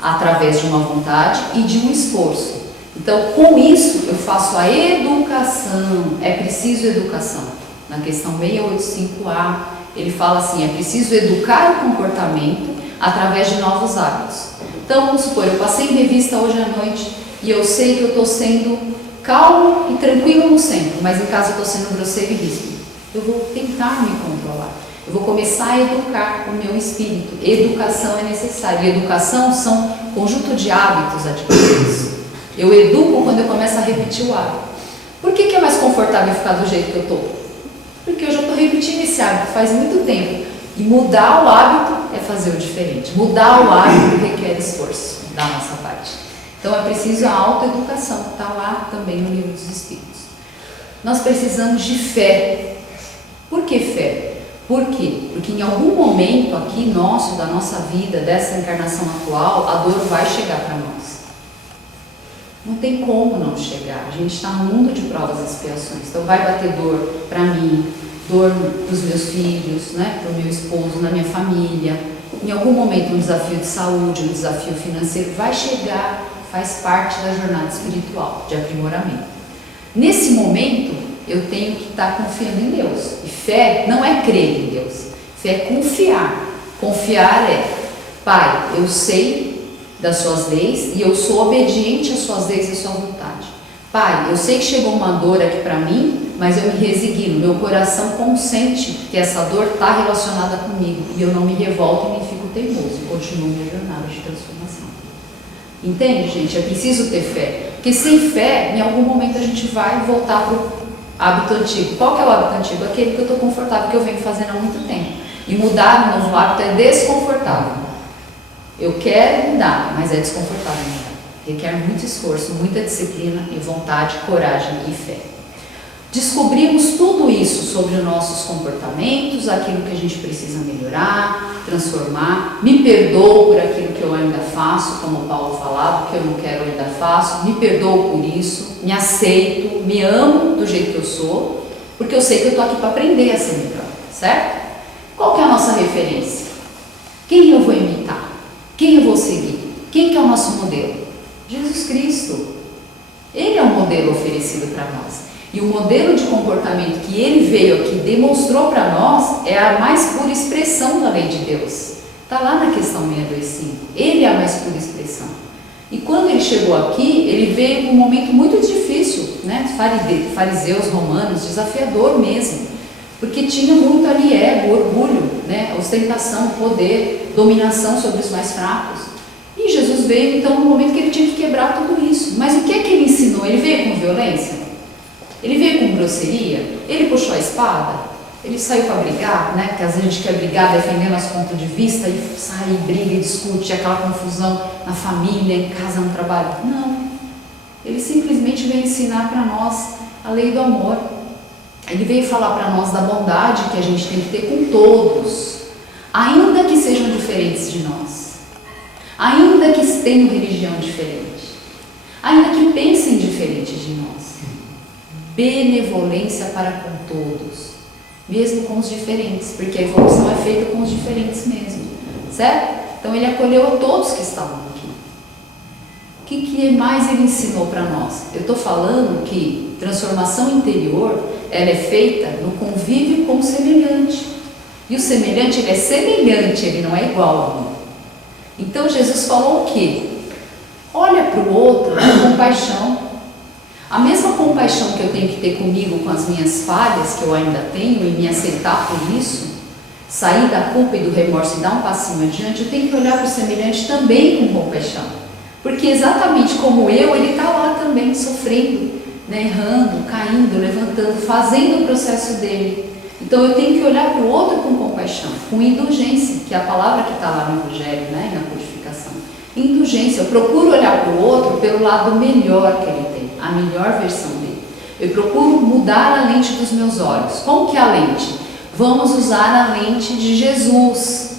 através de uma vontade e de um esforço. Então, com isso, eu faço a educação. É preciso educação. Na questão 685A, ele fala assim, é preciso educar o comportamento através de novos hábitos. Então, vamos supor, eu passei em revista hoje à noite e eu sei que eu estou sendo calmo e tranquilo no centro, mas em casa eu estou sendo grosseiro e ríspido. Eu vou tentar me controlar. Eu vou começar a educar o meu espírito. Educação é necessária. E educação são conjunto de hábitos adquiridos. Eu educo quando eu começo a repetir o hábito. Por que é mais confortável ficar do jeito que eu estou? Porque eu já estou repetindo esse hábito faz muito tempo. E mudar o hábito é fazer o diferente. Mudar o hábito requer esforço da nossa parte. Então é preciso a autoeducação, que está lá também no Livro dos Espíritos. Nós precisamos de fé. Por que fé? Por quê? Porque em algum momento aqui nosso, da nossa vida, dessa encarnação atual, a dor vai chegar para nós. Não tem como não chegar. A gente está num mundo de provas e expiações. Então vai bater dor para mim, dor para os meus filhos, né? Para o meu esposo, na minha família. Em algum momento um desafio de saúde, um desafio financeiro vai chegar, faz parte da jornada espiritual, de aprimoramento. Nesse momento, eu tenho que estar confiando em Deus. E fé não é crer em Deus. Fé é confiar. Confiar é, Pai, eu sei das suas leis e eu sou obediente às suas leis e à sua vontade. Pai, eu sei que chegou uma dor aqui para mim, mas eu me resigno. Meu coração consente que essa dor está relacionada comigo. E eu não me revolto e nem fico teimoso. Continuo minha jornada de transformação. Entende, gente? É preciso ter fé. Porque sem fé, em algum momento a gente vai voltar para o hábito antigo. Qual que é o hábito antigo? Aquele que eu estou confortável, que eu venho fazendo há muito tempo. E mudar um novo hábito é desconfortável. Eu quero mudar, mas é desconfortável mudar. Requer muito esforço, muita disciplina e vontade, coragem e fé. Descobrimos tudo isso sobre os nossos comportamentos, aquilo que a gente precisa melhorar, transformar. Me perdoo por aquilo que eu ainda faço, como Paulo falava, que eu não quero ainda faço. Me perdoo por isso, me aceito, me amo do jeito que eu sou, porque eu sei que eu estou aqui para aprender a ser melhor, certo? Qual que é a nossa referência? Quem eu vou imitar? Quem eu vou seguir? Quem que é o nosso modelo? Jesus Cristo. Ele é o modelo oferecido para nós. E o modelo de comportamento que ele veio aqui, demonstrou para nós, é a mais pura expressão da lei de Deus. Está lá na questão 625. Ele é a mais pura expressão. E quando ele chegou aqui, ele veio num momento muito difícil, né? Fariseus romanos, desafiador mesmo. Porque tinha muito ali ego, orgulho, né? Ostentação, poder, dominação sobre os mais fracos. E Jesus veio então no momento que ele tinha que quebrar tudo isso. Mas o que é que ele ensinou? Ele veio com violência? Ele veio com grosseria? Ele puxou a espada? Ele saiu para brigar, né? Porque às vezes a gente quer brigar defendendo nosso ponto de vista e sai, briga e discute, aquela confusão na família, em casa, no trabalho. Não. Ele simplesmente veio ensinar para nós a lei do amor. Ele veio falar para nós da bondade que a gente tem que ter com todos, ainda que sejam diferentes de nós, ainda que tenham religião diferente, ainda que pensem diferente de nós. Benevolência para com todos, mesmo com os diferentes, porque a evolução é feita com os diferentes mesmo, certo? Então ele acolheu a todos que estavam aqui. O que mais ele ensinou para nós? Eu estou falando que transformação interior, ela é feita no convívio com o semelhante. E o semelhante, ele é semelhante, ele não é igual a mim. Então Jesus falou o quê? Olha para o outro com compaixão. A mesma compaixão que eu tenho que ter comigo com as minhas falhas, que eu ainda tenho, e me aceitar por isso, sair da culpa e do remorso e dar um passinho adiante, eu tenho que olhar para o semelhante também com compaixão. Porque exatamente como eu, ele está lá também sofrendo, né, errando, caindo, levantando, fazendo o processo dele. Então eu tenho que olhar para o outro com compaixão, com indulgência, que é a palavra que está lá no Evangelho, né, na codificação. Indulgência, eu procuro olhar para o outro pelo lado melhor que ele tem, a melhor versão dele. Eu procuro mudar a lente dos meus olhos. Como que é a lente? Vamos usar a lente de Jesus.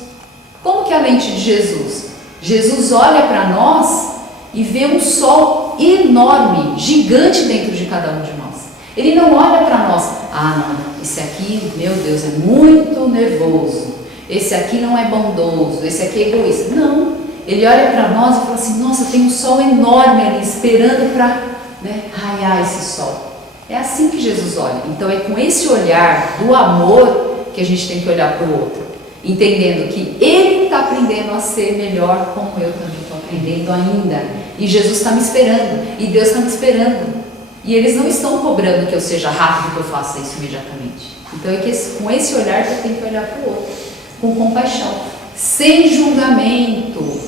Como que é a lente de Jesus? Jesus olha para nós e vê um sol enorme, gigante dentro de cada um de nós. Ele não olha para nós, não, esse aqui, meu Deus, é muito nervoso, esse aqui não é bondoso, esse aqui é egoísta. Não, ele olha para nós e fala assim, nossa, tem um sol enorme ali, esperando para, né, raiar esse sol. É assim que Jesus olha. Então é com esse olhar do amor que a gente tem que olhar para o outro, entendendo que ele está aprendendo a ser melhor, como eu também estou aprendendo ainda. E Jesus está me esperando, e Deus está me esperando. E eles não estão cobrando que eu seja rápido, que eu faça isso imediatamente. Então é que com esse olhar que eu tenho que olhar para o outro, com compaixão, sem julgamento.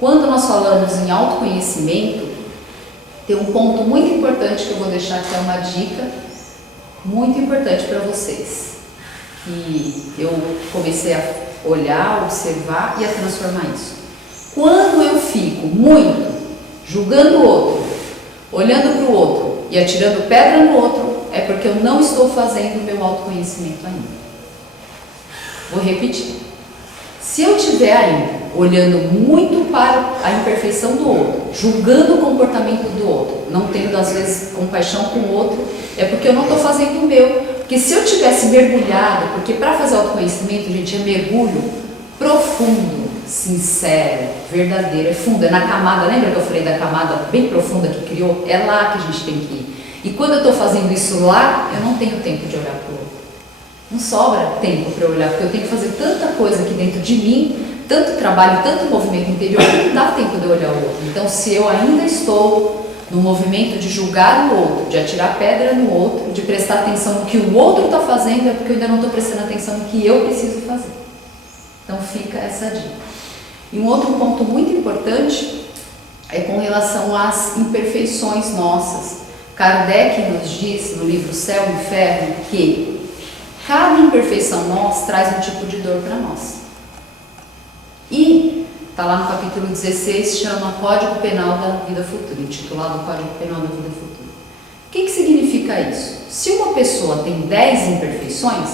Quando nós falamos em autoconhecimento, tem um ponto muito importante que eu vou deixar aqui, é uma dica muito importante para vocês. E eu comecei a olhar, observar e a transformar isso. Quando eu fico muito julgando o outro, olhando para o outro e atirando pedra no outro, é porque eu não estou fazendo o meu autoconhecimento ainda. Vou repetir. Se eu estiver ainda olhando muito para a imperfeição do outro, julgando o comportamento do outro, não tendo às vezes compaixão com o outro, é porque eu não estou fazendo o meu. Porque se eu tivesse mergulhado, porque para fazer autoconhecimento, gente, é mergulho profundo, sincero, verdadeiro, é fundo, é na camada, lembra que eu falei da camada bem profunda que criou? É lá que a gente tem que ir. E quando eu estou fazendo isso lá, eu não tenho tempo de olhar para o outro. Não sobra tempo para eu olhar, porque eu tenho que fazer tanta coisa aqui dentro de mim, tanto trabalho, tanto movimento interior, que não dá tempo de eu olhar o outro. Então, se eu ainda estou no movimento de julgar o outro, de atirar pedra no outro, de prestar atenção no que o outro está fazendo, é porque eu ainda não estou prestando atenção no que eu preciso fazer. Então fica essa dica. E um outro ponto muito importante é com relação às imperfeições nossas. Kardec nos diz no livro Céu e Inferno que cada imperfeição nossa traz um tipo de dor para nós. E está lá no capítulo 16, chama Código Penal da Vida Futura, intitulado Código Penal da Vida Futura. O que significa isso? Se uma pessoa tem 10 imperfeições,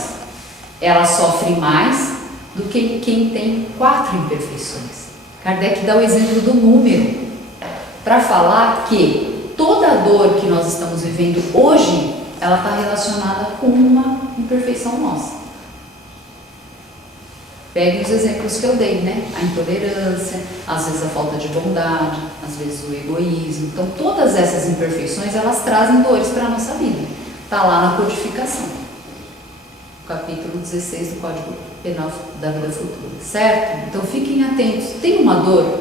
ela sofre mais do que quem tem 4 imperfeições. Kardec dá o exemplo do número, para falar que toda a dor que nós estamos vivendo hoje, ela está relacionada com uma imperfeição nossa. Pegue os exemplos que eu dei, né? A intolerância, às vezes a falta de bondade, às vezes o egoísmo. Então, todas essas imperfeições, elas trazem dores para a nossa vida. Está lá na codificação. Capítulo 16 do Código Penal da Vida Futura, certo? Então, fiquem atentos. Tem uma dor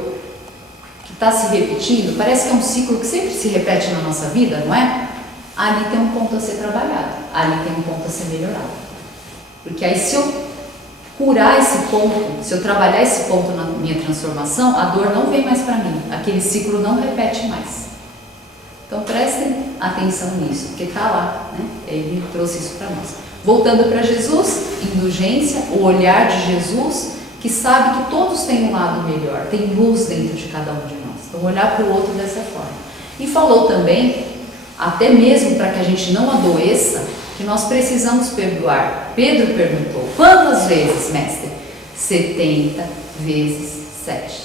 que está se repetindo, parece que é um ciclo que sempre se repete na nossa vida, não é? Ali tem um ponto a ser trabalhado, ali tem um ponto a ser melhorado. Porque aí, se eu curar esse ponto, se eu trabalhar esse ponto na minha transformação, a dor não vem mais para mim, aquele ciclo não repete mais. Então prestem atenção nisso, porque está lá, né? Ele trouxe isso para nós. Voltando para Jesus, indulgência, o olhar de Jesus, que sabe que todos têm um lado melhor, tem luz dentro de cada um de nós. Então olhar para o outro dessa forma. E falou também, até mesmo para que a gente não adoeça, que nós precisamos perdoar. Pedro perguntou, quantas vezes, mestre? 70 vezes 7.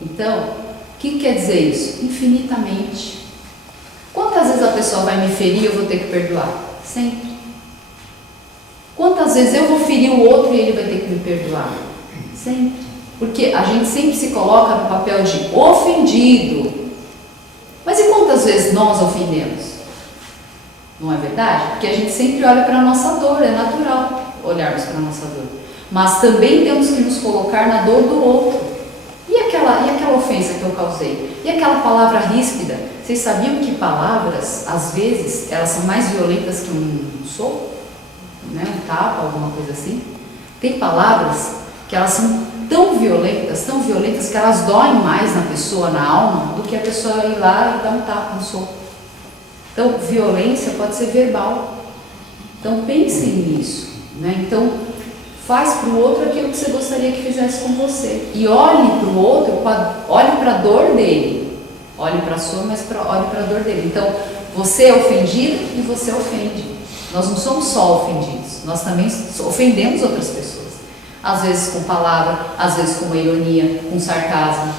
Então, o que quer dizer isso? Infinitamente. Quantas vezes a pessoa vai me ferir e eu vou ter que perdoar? Sempre. Quantas vezes eu vou ferir o outro e ele vai ter que me perdoar? Sempre. Porque a gente sempre se coloca no papel de ofendido. Mas e quantas vezes nós ofendemos? Não é verdade? Porque a gente sempre olha para a nossa dor, é natural olharmos para a nossa dor. Mas também temos que nos colocar na dor do outro. E aquela ofensa que eu causei? E aquela palavra ríspida? Vocês sabiam que palavras, às vezes, elas são mais violentas que um soco? Né? Um tapa, alguma coisa assim? Tem palavras que elas são tão violentas, que elas doem mais na pessoa, na alma, do que a pessoa ir lá e dar um tapa, um soco. Então, violência pode ser verbal. Então, pensem nisso. Né? Então, faz para o outro aquilo que você gostaria que fizesse com você. E olhe para o outro, olhe para a dor dele. Olhe para a sua, mas olhe para a dor dele. Então, você é ofendido e você ofende. Nós não somos só ofendidos, nós também ofendemos outras pessoas. Às vezes com palavra, às vezes com uma ironia, com sarcasmo,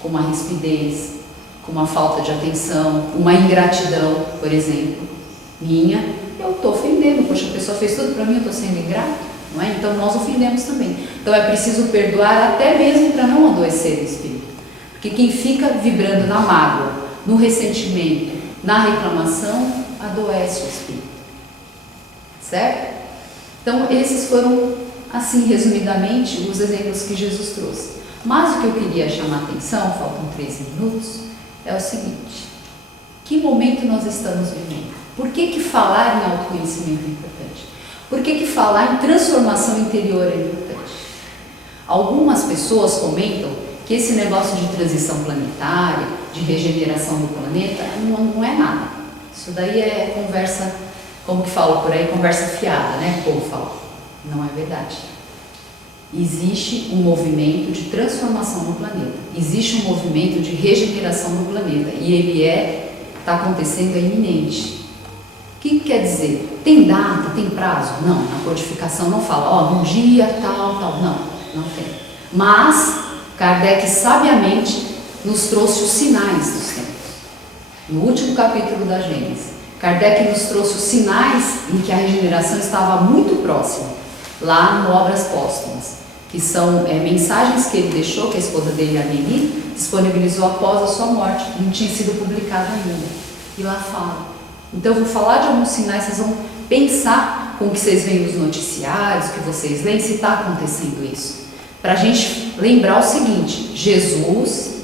com uma rispidez, com uma falta de atenção, uma ingratidão, por exemplo, minha. Eu estou ofendendo, poxa, a pessoa fez tudo para mim, eu estou sendo ingrato, não é? Então nós ofendemos também. Então é preciso perdoar até mesmo para não adoecer o espírito. Porque quem fica vibrando na mágoa, no ressentimento, na reclamação, adoece o espírito. Certo? Então esses foram, assim, resumidamente, os exemplos que Jesus trouxe. Mas o que eu queria chamar a atenção, faltam 13 minutos, é o seguinte: que momento nós estamos vivendo? Por que falar em autoconhecimento é importante? Por que falar em transformação interior é importante? Algumas pessoas comentam que esse negócio de transição planetária, de regeneração do planeta, não é nada. Isso daí é conversa, como que fala por aí, conversa fiada, né? O povo fala. Não é verdade. Existe um movimento de transformação no planeta. Existe um movimento de regeneração no planeta. E ele está acontecendo, é iminente. O que quer dizer? Tem data, tem prazo? Não, na codificação não fala, num dia, tal. Não tem. Mas Kardec sabiamente nos trouxe os sinais dos tempos. No último capítulo da Gênesis, Kardec nos trouxe os sinais em que a regeneração estava muito próxima, lá no Obras Póstumas, que são mensagens que ele deixou, que a esposa dele, Amélie, disponibilizou após a sua morte, não tinha sido publicado ainda. E lá fala. Então eu vou falar de alguns sinais, vocês vão pensar com o que vocês veem nos noticiários, que vocês leem, se está acontecendo isso. Para a gente lembrar o seguinte: Jesus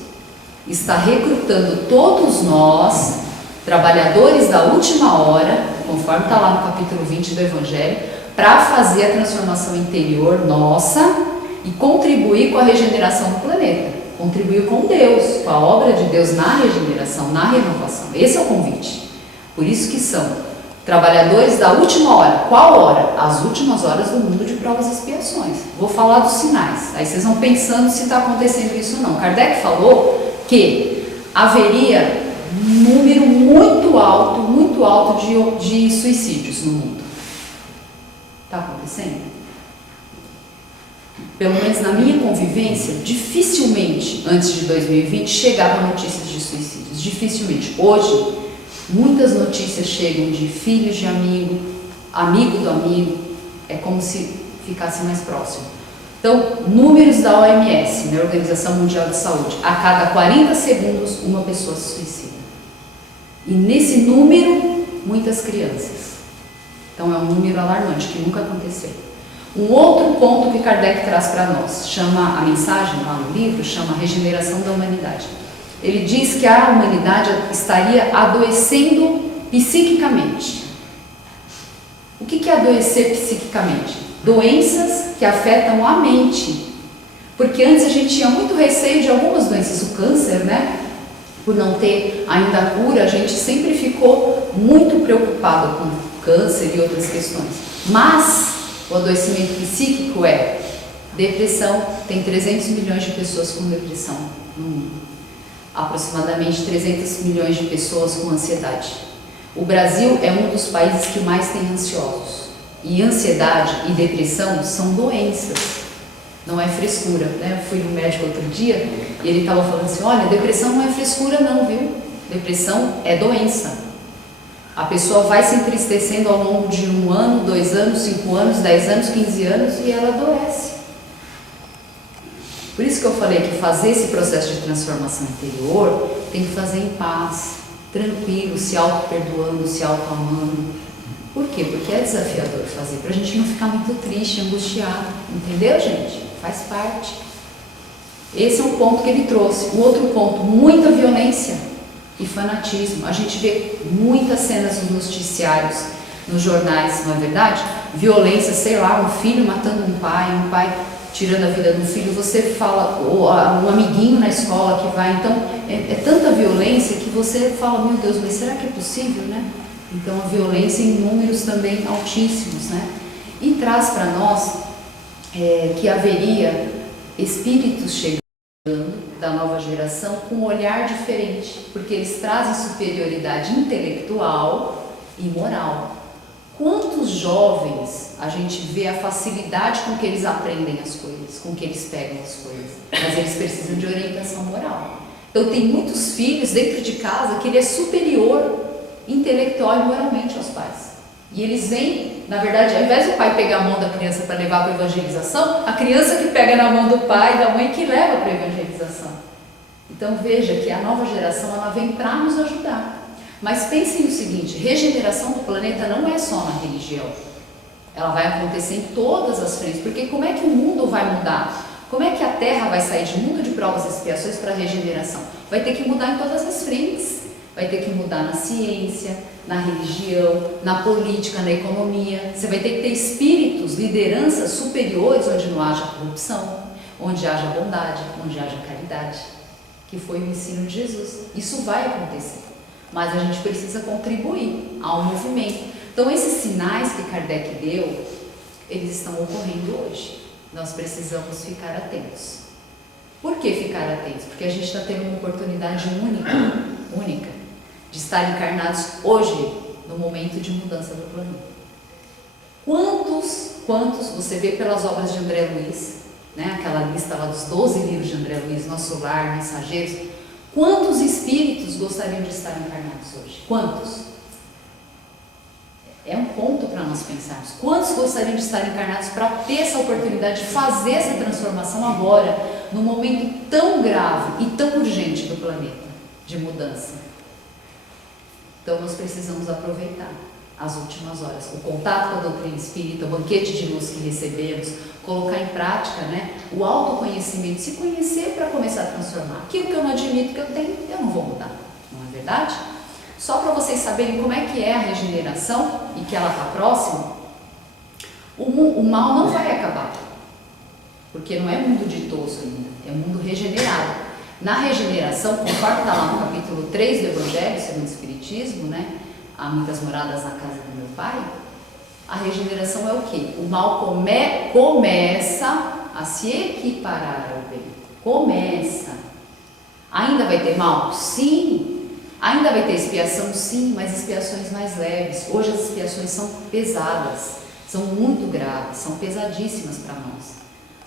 está recrutando todos nós, trabalhadores da última hora, conforme está lá no capítulo 20 do Evangelho, para fazer a transformação interior nossa e contribuir com a regeneração do planeta, contribuir com Deus, com a obra de Deus na regeneração, na renovação. Esse é o convite. Por isso que são trabalhadores da última hora. Qual hora? As últimas horas do mundo de provas e expiações. Vou falar dos sinais. Aí vocês vão pensando se está acontecendo isso ou não. Kardec falou que haveria um número muito alto de suicídios no mundo. Está acontecendo? Pelo menos na minha convivência, dificilmente, antes de 2020, chegavam notícias de suicídios. Dificilmente. Hoje, muitas notícias chegam de filhos de amigo, amigo do amigo, é como se ficasse mais próximo. Então, números da OMS, né, Organização Mundial de Saúde, a cada 40 segundos uma pessoa se suicida. E nesse número, muitas crianças. Então é um número alarmante, que nunca aconteceu. Um outro ponto que Kardec traz para nós, chama a mensagem lá no livro, chama Regeneração da Humanidade. Ele diz que a humanidade estaria adoecendo psiquicamente. O que é adoecer psiquicamente? Doenças que afetam a mente. Porque antes a gente tinha muito receio de algumas doenças, o câncer, né? Por não ter ainda a cura, a gente sempre ficou muito preocupado com câncer e outras questões. Mas o adoecimento psíquico é depressão. Tem 300 milhões de pessoas com depressão no mundo. Aproximadamente 300 milhões de pessoas com ansiedade. O Brasil é um dos países que mais tem ansiosos. E ansiedade e depressão são doenças, não é frescura, né? Eu fui no médico outro dia e ele estava falando assim, olha, depressão não é frescura não, viu? Depressão é doença. A pessoa vai se entristecendo ao longo de 1 ano, 2 anos, 5 anos, 10 anos, 15 anos e ela adoece. Por isso que eu falei que fazer esse processo de transformação interior tem que fazer em paz, tranquilo, se auto-perdoando, se auto-amando. Por quê? Porque é desafiador fazer, para a gente não ficar muito triste, angustiado. Entendeu, gente? Faz parte. Esse é um ponto que ele trouxe. Um outro ponto, muita violência. e fanatismo. A gente vê muitas cenas nos noticiários, nos jornais, não é verdade? Violência, sei lá, um filho matando um pai tirando a vida de um filho. Você fala, ou um amiguinho na escola que vai, então é tanta violência que você fala, meu Deus, mas será que é possível, né? Então a violência em números também altíssimos, né? E traz para nós que haveria espíritos chegando da nova geração com um olhar diferente, porque eles trazem superioridade intelectual e moral. Quantos jovens a gente vê a facilidade com que eles aprendem as coisas, com que eles pegam as coisas, mas eles precisam de orientação moral. Então tem muitos filhos dentro de casa que ele é superior intelectual e moralmente aos pais. E eles vêm, na verdade, ao invés do pai pegar a mão da criança para levar para a evangelização, a criança que pega na mão do pai e da mãe que leva para a evangelização. Então veja que a nova geração ela vem para nos ajudar. Mas pensem no seguinte, regeneração do planeta não é só na religião. Ela vai acontecer em todas as frentes, porque como é que o mundo vai mudar? Como é que a Terra vai sair de mundo de provas e expiações para a regeneração? Vai ter que mudar em todas as frentes. Vai ter que mudar na ciência, na religião, na política, na economia. Você vai ter que ter espíritos, lideranças superiores onde não haja corrupção, onde haja bondade, onde haja caridade, que foi o ensino de Jesus. Isso vai acontecer, mas a gente precisa contribuir ao movimento. Então esses sinais que Kardec deu, eles estão ocorrendo hoje. Nós precisamos ficar atentos. Por que ficar atentos? Porque a gente está tendo uma oportunidade única, de estar encarnados hoje, no momento de mudança do planeta. Quantos você vê pelas obras de André Luiz, né? Aquela lista lá dos 12 livros de André Luiz, Nosso Lar, Mensageiros, quantos espíritos gostariam de estar encarnados hoje? Quantos? É um ponto para nós pensarmos. Quantos gostariam de estar encarnados para ter essa oportunidade de fazer essa transformação agora, num momento tão grave e tão urgente do planeta, de mudança? Então nós precisamos aproveitar as últimas horas, o contato com a doutrina espírita, o banquete de luz que recebemos, colocar em prática, né, o autoconhecimento, se conhecer para começar a transformar. Aquilo que eu não admito que eu tenho, eu não vou mudar, não é verdade? Só para vocês saberem como é que é a regeneração e que ela está próxima, o mal não vai acabar, porque não é mundo ditoso ainda, é mundo regenerado. Na regeneração, conforme está lá no capítulo 3 do Evangelho segundo o Espiritismo, né? Há muitas moradas na casa do meu pai. A regeneração é o quê? O mal começa a se equiparar ao bem. Começa. Ainda vai ter mal? Sim. Ainda vai ter expiação? Sim, mas expiações mais leves. Hoje as expiações são pesadas, são muito graves, são pesadíssimas para nós.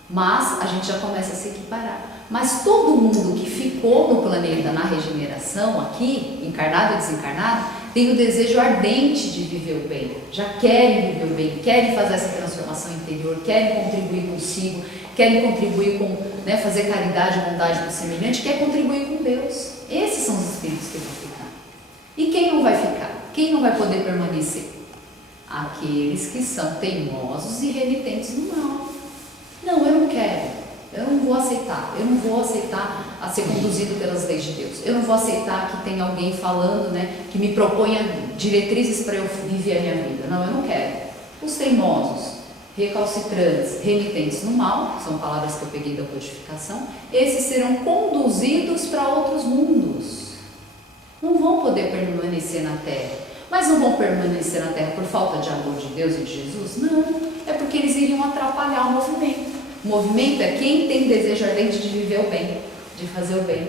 Mas a gente já começa a se equiparar. Mas todo mundo que ficou no planeta na regeneração aqui, encarnado e desencarnado, tem o desejo ardente de viver o bem, já querem viver o bem, querem fazer essa transformação interior, querem contribuir consigo, querem contribuir com, né, fazer caridade e bondade com o semelhante, querem contribuir com Deus. Esses são os espíritos que vão ficar. E quem não vai ficar? Quem não vai poder permanecer? Aqueles que são teimosos e renitentes no mal. Não, eu não quero. Eu não vou aceitar a ser conduzido pelas leis de Deus. Eu não vou aceitar que tenha alguém falando, né, que me proponha diretrizes para eu viver a minha vida. Não, eu não quero. Os teimosos, recalcitrantes, renitentes no mal, são palavras que eu peguei da codificação, esses serão conduzidos para outros mundos. Não vão poder permanecer na Terra. Mas não vão permanecer na Terra por falta de amor de Deus e de Jesus? Não, é porque eles iriam atrapalhar o movimento. O movimento é quem tem desejo ardente de viver o bem, de fazer o bem.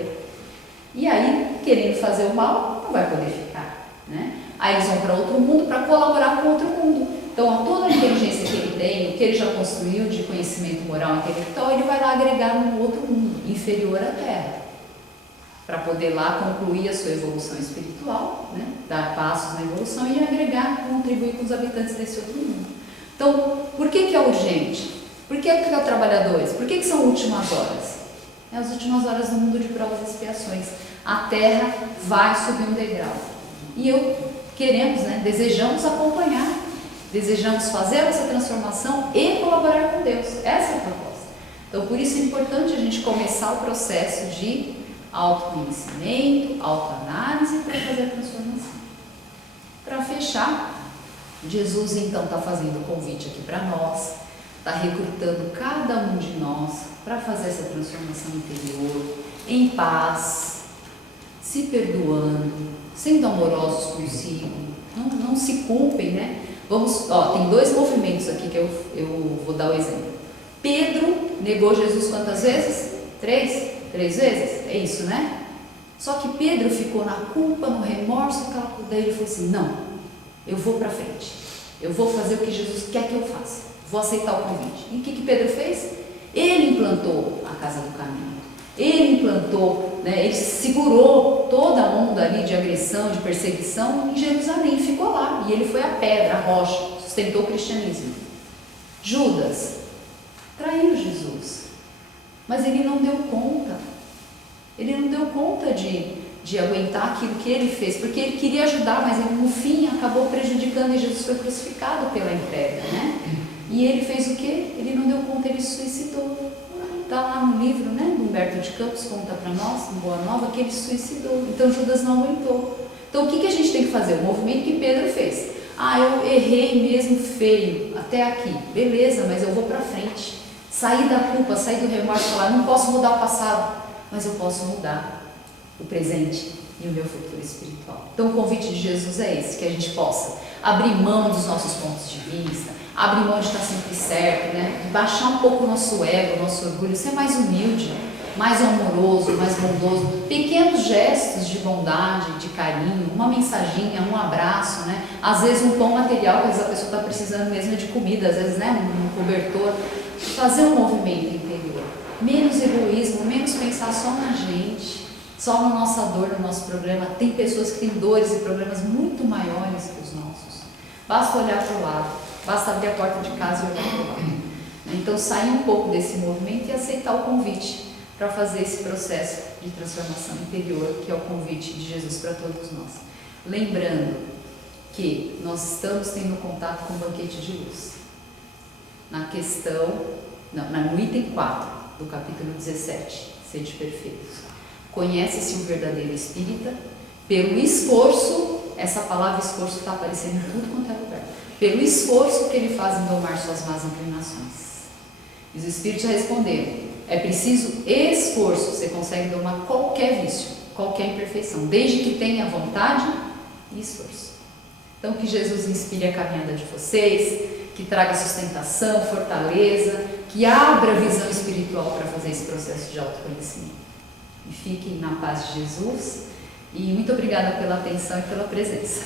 E aí, querendo fazer o mal, não vai poder ficar, né? Aí eles vão para outro mundo para colaborar com outro mundo. Então, toda a inteligência que ele tem, o que ele já construiu de conhecimento moral e intelectual, ele vai lá agregar num outro mundo, inferior à Terra, para poder lá concluir a sua evolução espiritual, né? Dar passos na evolução e agregar, contribuir com os habitantes desse outro mundo. Então, por que é urgente? Por que é trabalhadores? Por que são últimas horas? É as últimas horas do mundo de provas e expiações. A Terra vai subir um degrau. E queremos, né, desejamos acompanhar, desejamos fazer essa transformação e colaborar com Deus. Essa é a proposta. Então, por isso é importante a gente começar o processo de autoconhecimento, autoanálise para fazer a transformação. Para fechar, Jesus então está fazendo o convite aqui para nós, está recrutando cada um de nós para fazer essa transformação interior, em paz, se perdoando, sendo amorosos consigo, não se culpem, né? Tem 2 movimentos aqui que eu vou dar o exemplo. Pedro negou Jesus quantas vezes? 3 vezes? É isso, né? Só que Pedro ficou na culpa, no remorso, daí ele falou assim, não, eu vou para frente, eu vou fazer o que Jesus quer que eu faça, vou aceitar o convite. E o que Pedro fez? Ele implantou a casa do caminho, ele implantou, né, ele segurou toda a onda ali de agressão, de perseguição em Jerusalém, ficou lá, e ele foi a pedra, a rocha, sustentou o cristianismo. Judas traiu Jesus, mas ele não deu conta, de aguentar aquilo que ele fez, porque ele queria ajudar, mas ele no fim acabou prejudicando e Jesus foi crucificado pela entrega, né? E ele fez o quê? Ele não deu conta, ele se suicidou. Está lá no livro, né, do Humberto de Campos, conta para nós, em Boa Nova, que ele se suicidou. Então Judas não aguentou. Então o que a gente tem que fazer? O movimento que Pedro fez. Eu errei mesmo feio até aqui, beleza, mas eu vou para frente. Sair da culpa, sair do remorso, falar, não posso mudar o passado, mas eu posso mudar o presente e o meu futuro espiritual. Então o convite de Jesus é esse, que a gente possa abrir mão dos nossos pontos de vista, abrir mão de estar sempre certo, né? Baixar um pouco o nosso ego, o nosso orgulho, ser mais humilde, mais amoroso, mais bondoso, pequenos gestos de bondade, de carinho, uma mensaginha, um abraço, né? Às vezes um pão material, que às vezes a pessoa está precisando mesmo de comida, às vezes, né, um cobertor, fazer um movimento interior, menos egoísmo, menos pensar só na gente, só na nossa dor, no nosso problema. Tem pessoas que têm dores e problemas muito maiores que os nossos, basta olhar para o lado, basta abrir a porta de casa e olhar para o lado. Então sair um pouco desse movimento e aceitar o convite para fazer esse processo de transformação interior, que é o convite de Jesus para todos nós. Lembrando que nós estamos tendo contato com o banquete de luz. No item 4 do capítulo 17, Sede Perfeitos. Conhece-se o verdadeiro espírita pelo esforço, essa palavra esforço está aparecendo em tudo quanto é lugar, pelo esforço que ele faz em domar suas más inclinações. E os espíritos responderam, é preciso esforço, você consegue domar qualquer vício, qualquer imperfeição, desde que tenha vontade e esforço. Então que Jesus inspire a caminhada de vocês, que traga sustentação, fortaleza, que abra a visão espiritual para fazer esse processo de autoconhecimento. E fiquem na paz de Jesus, e muito obrigada pela atenção e pela presença.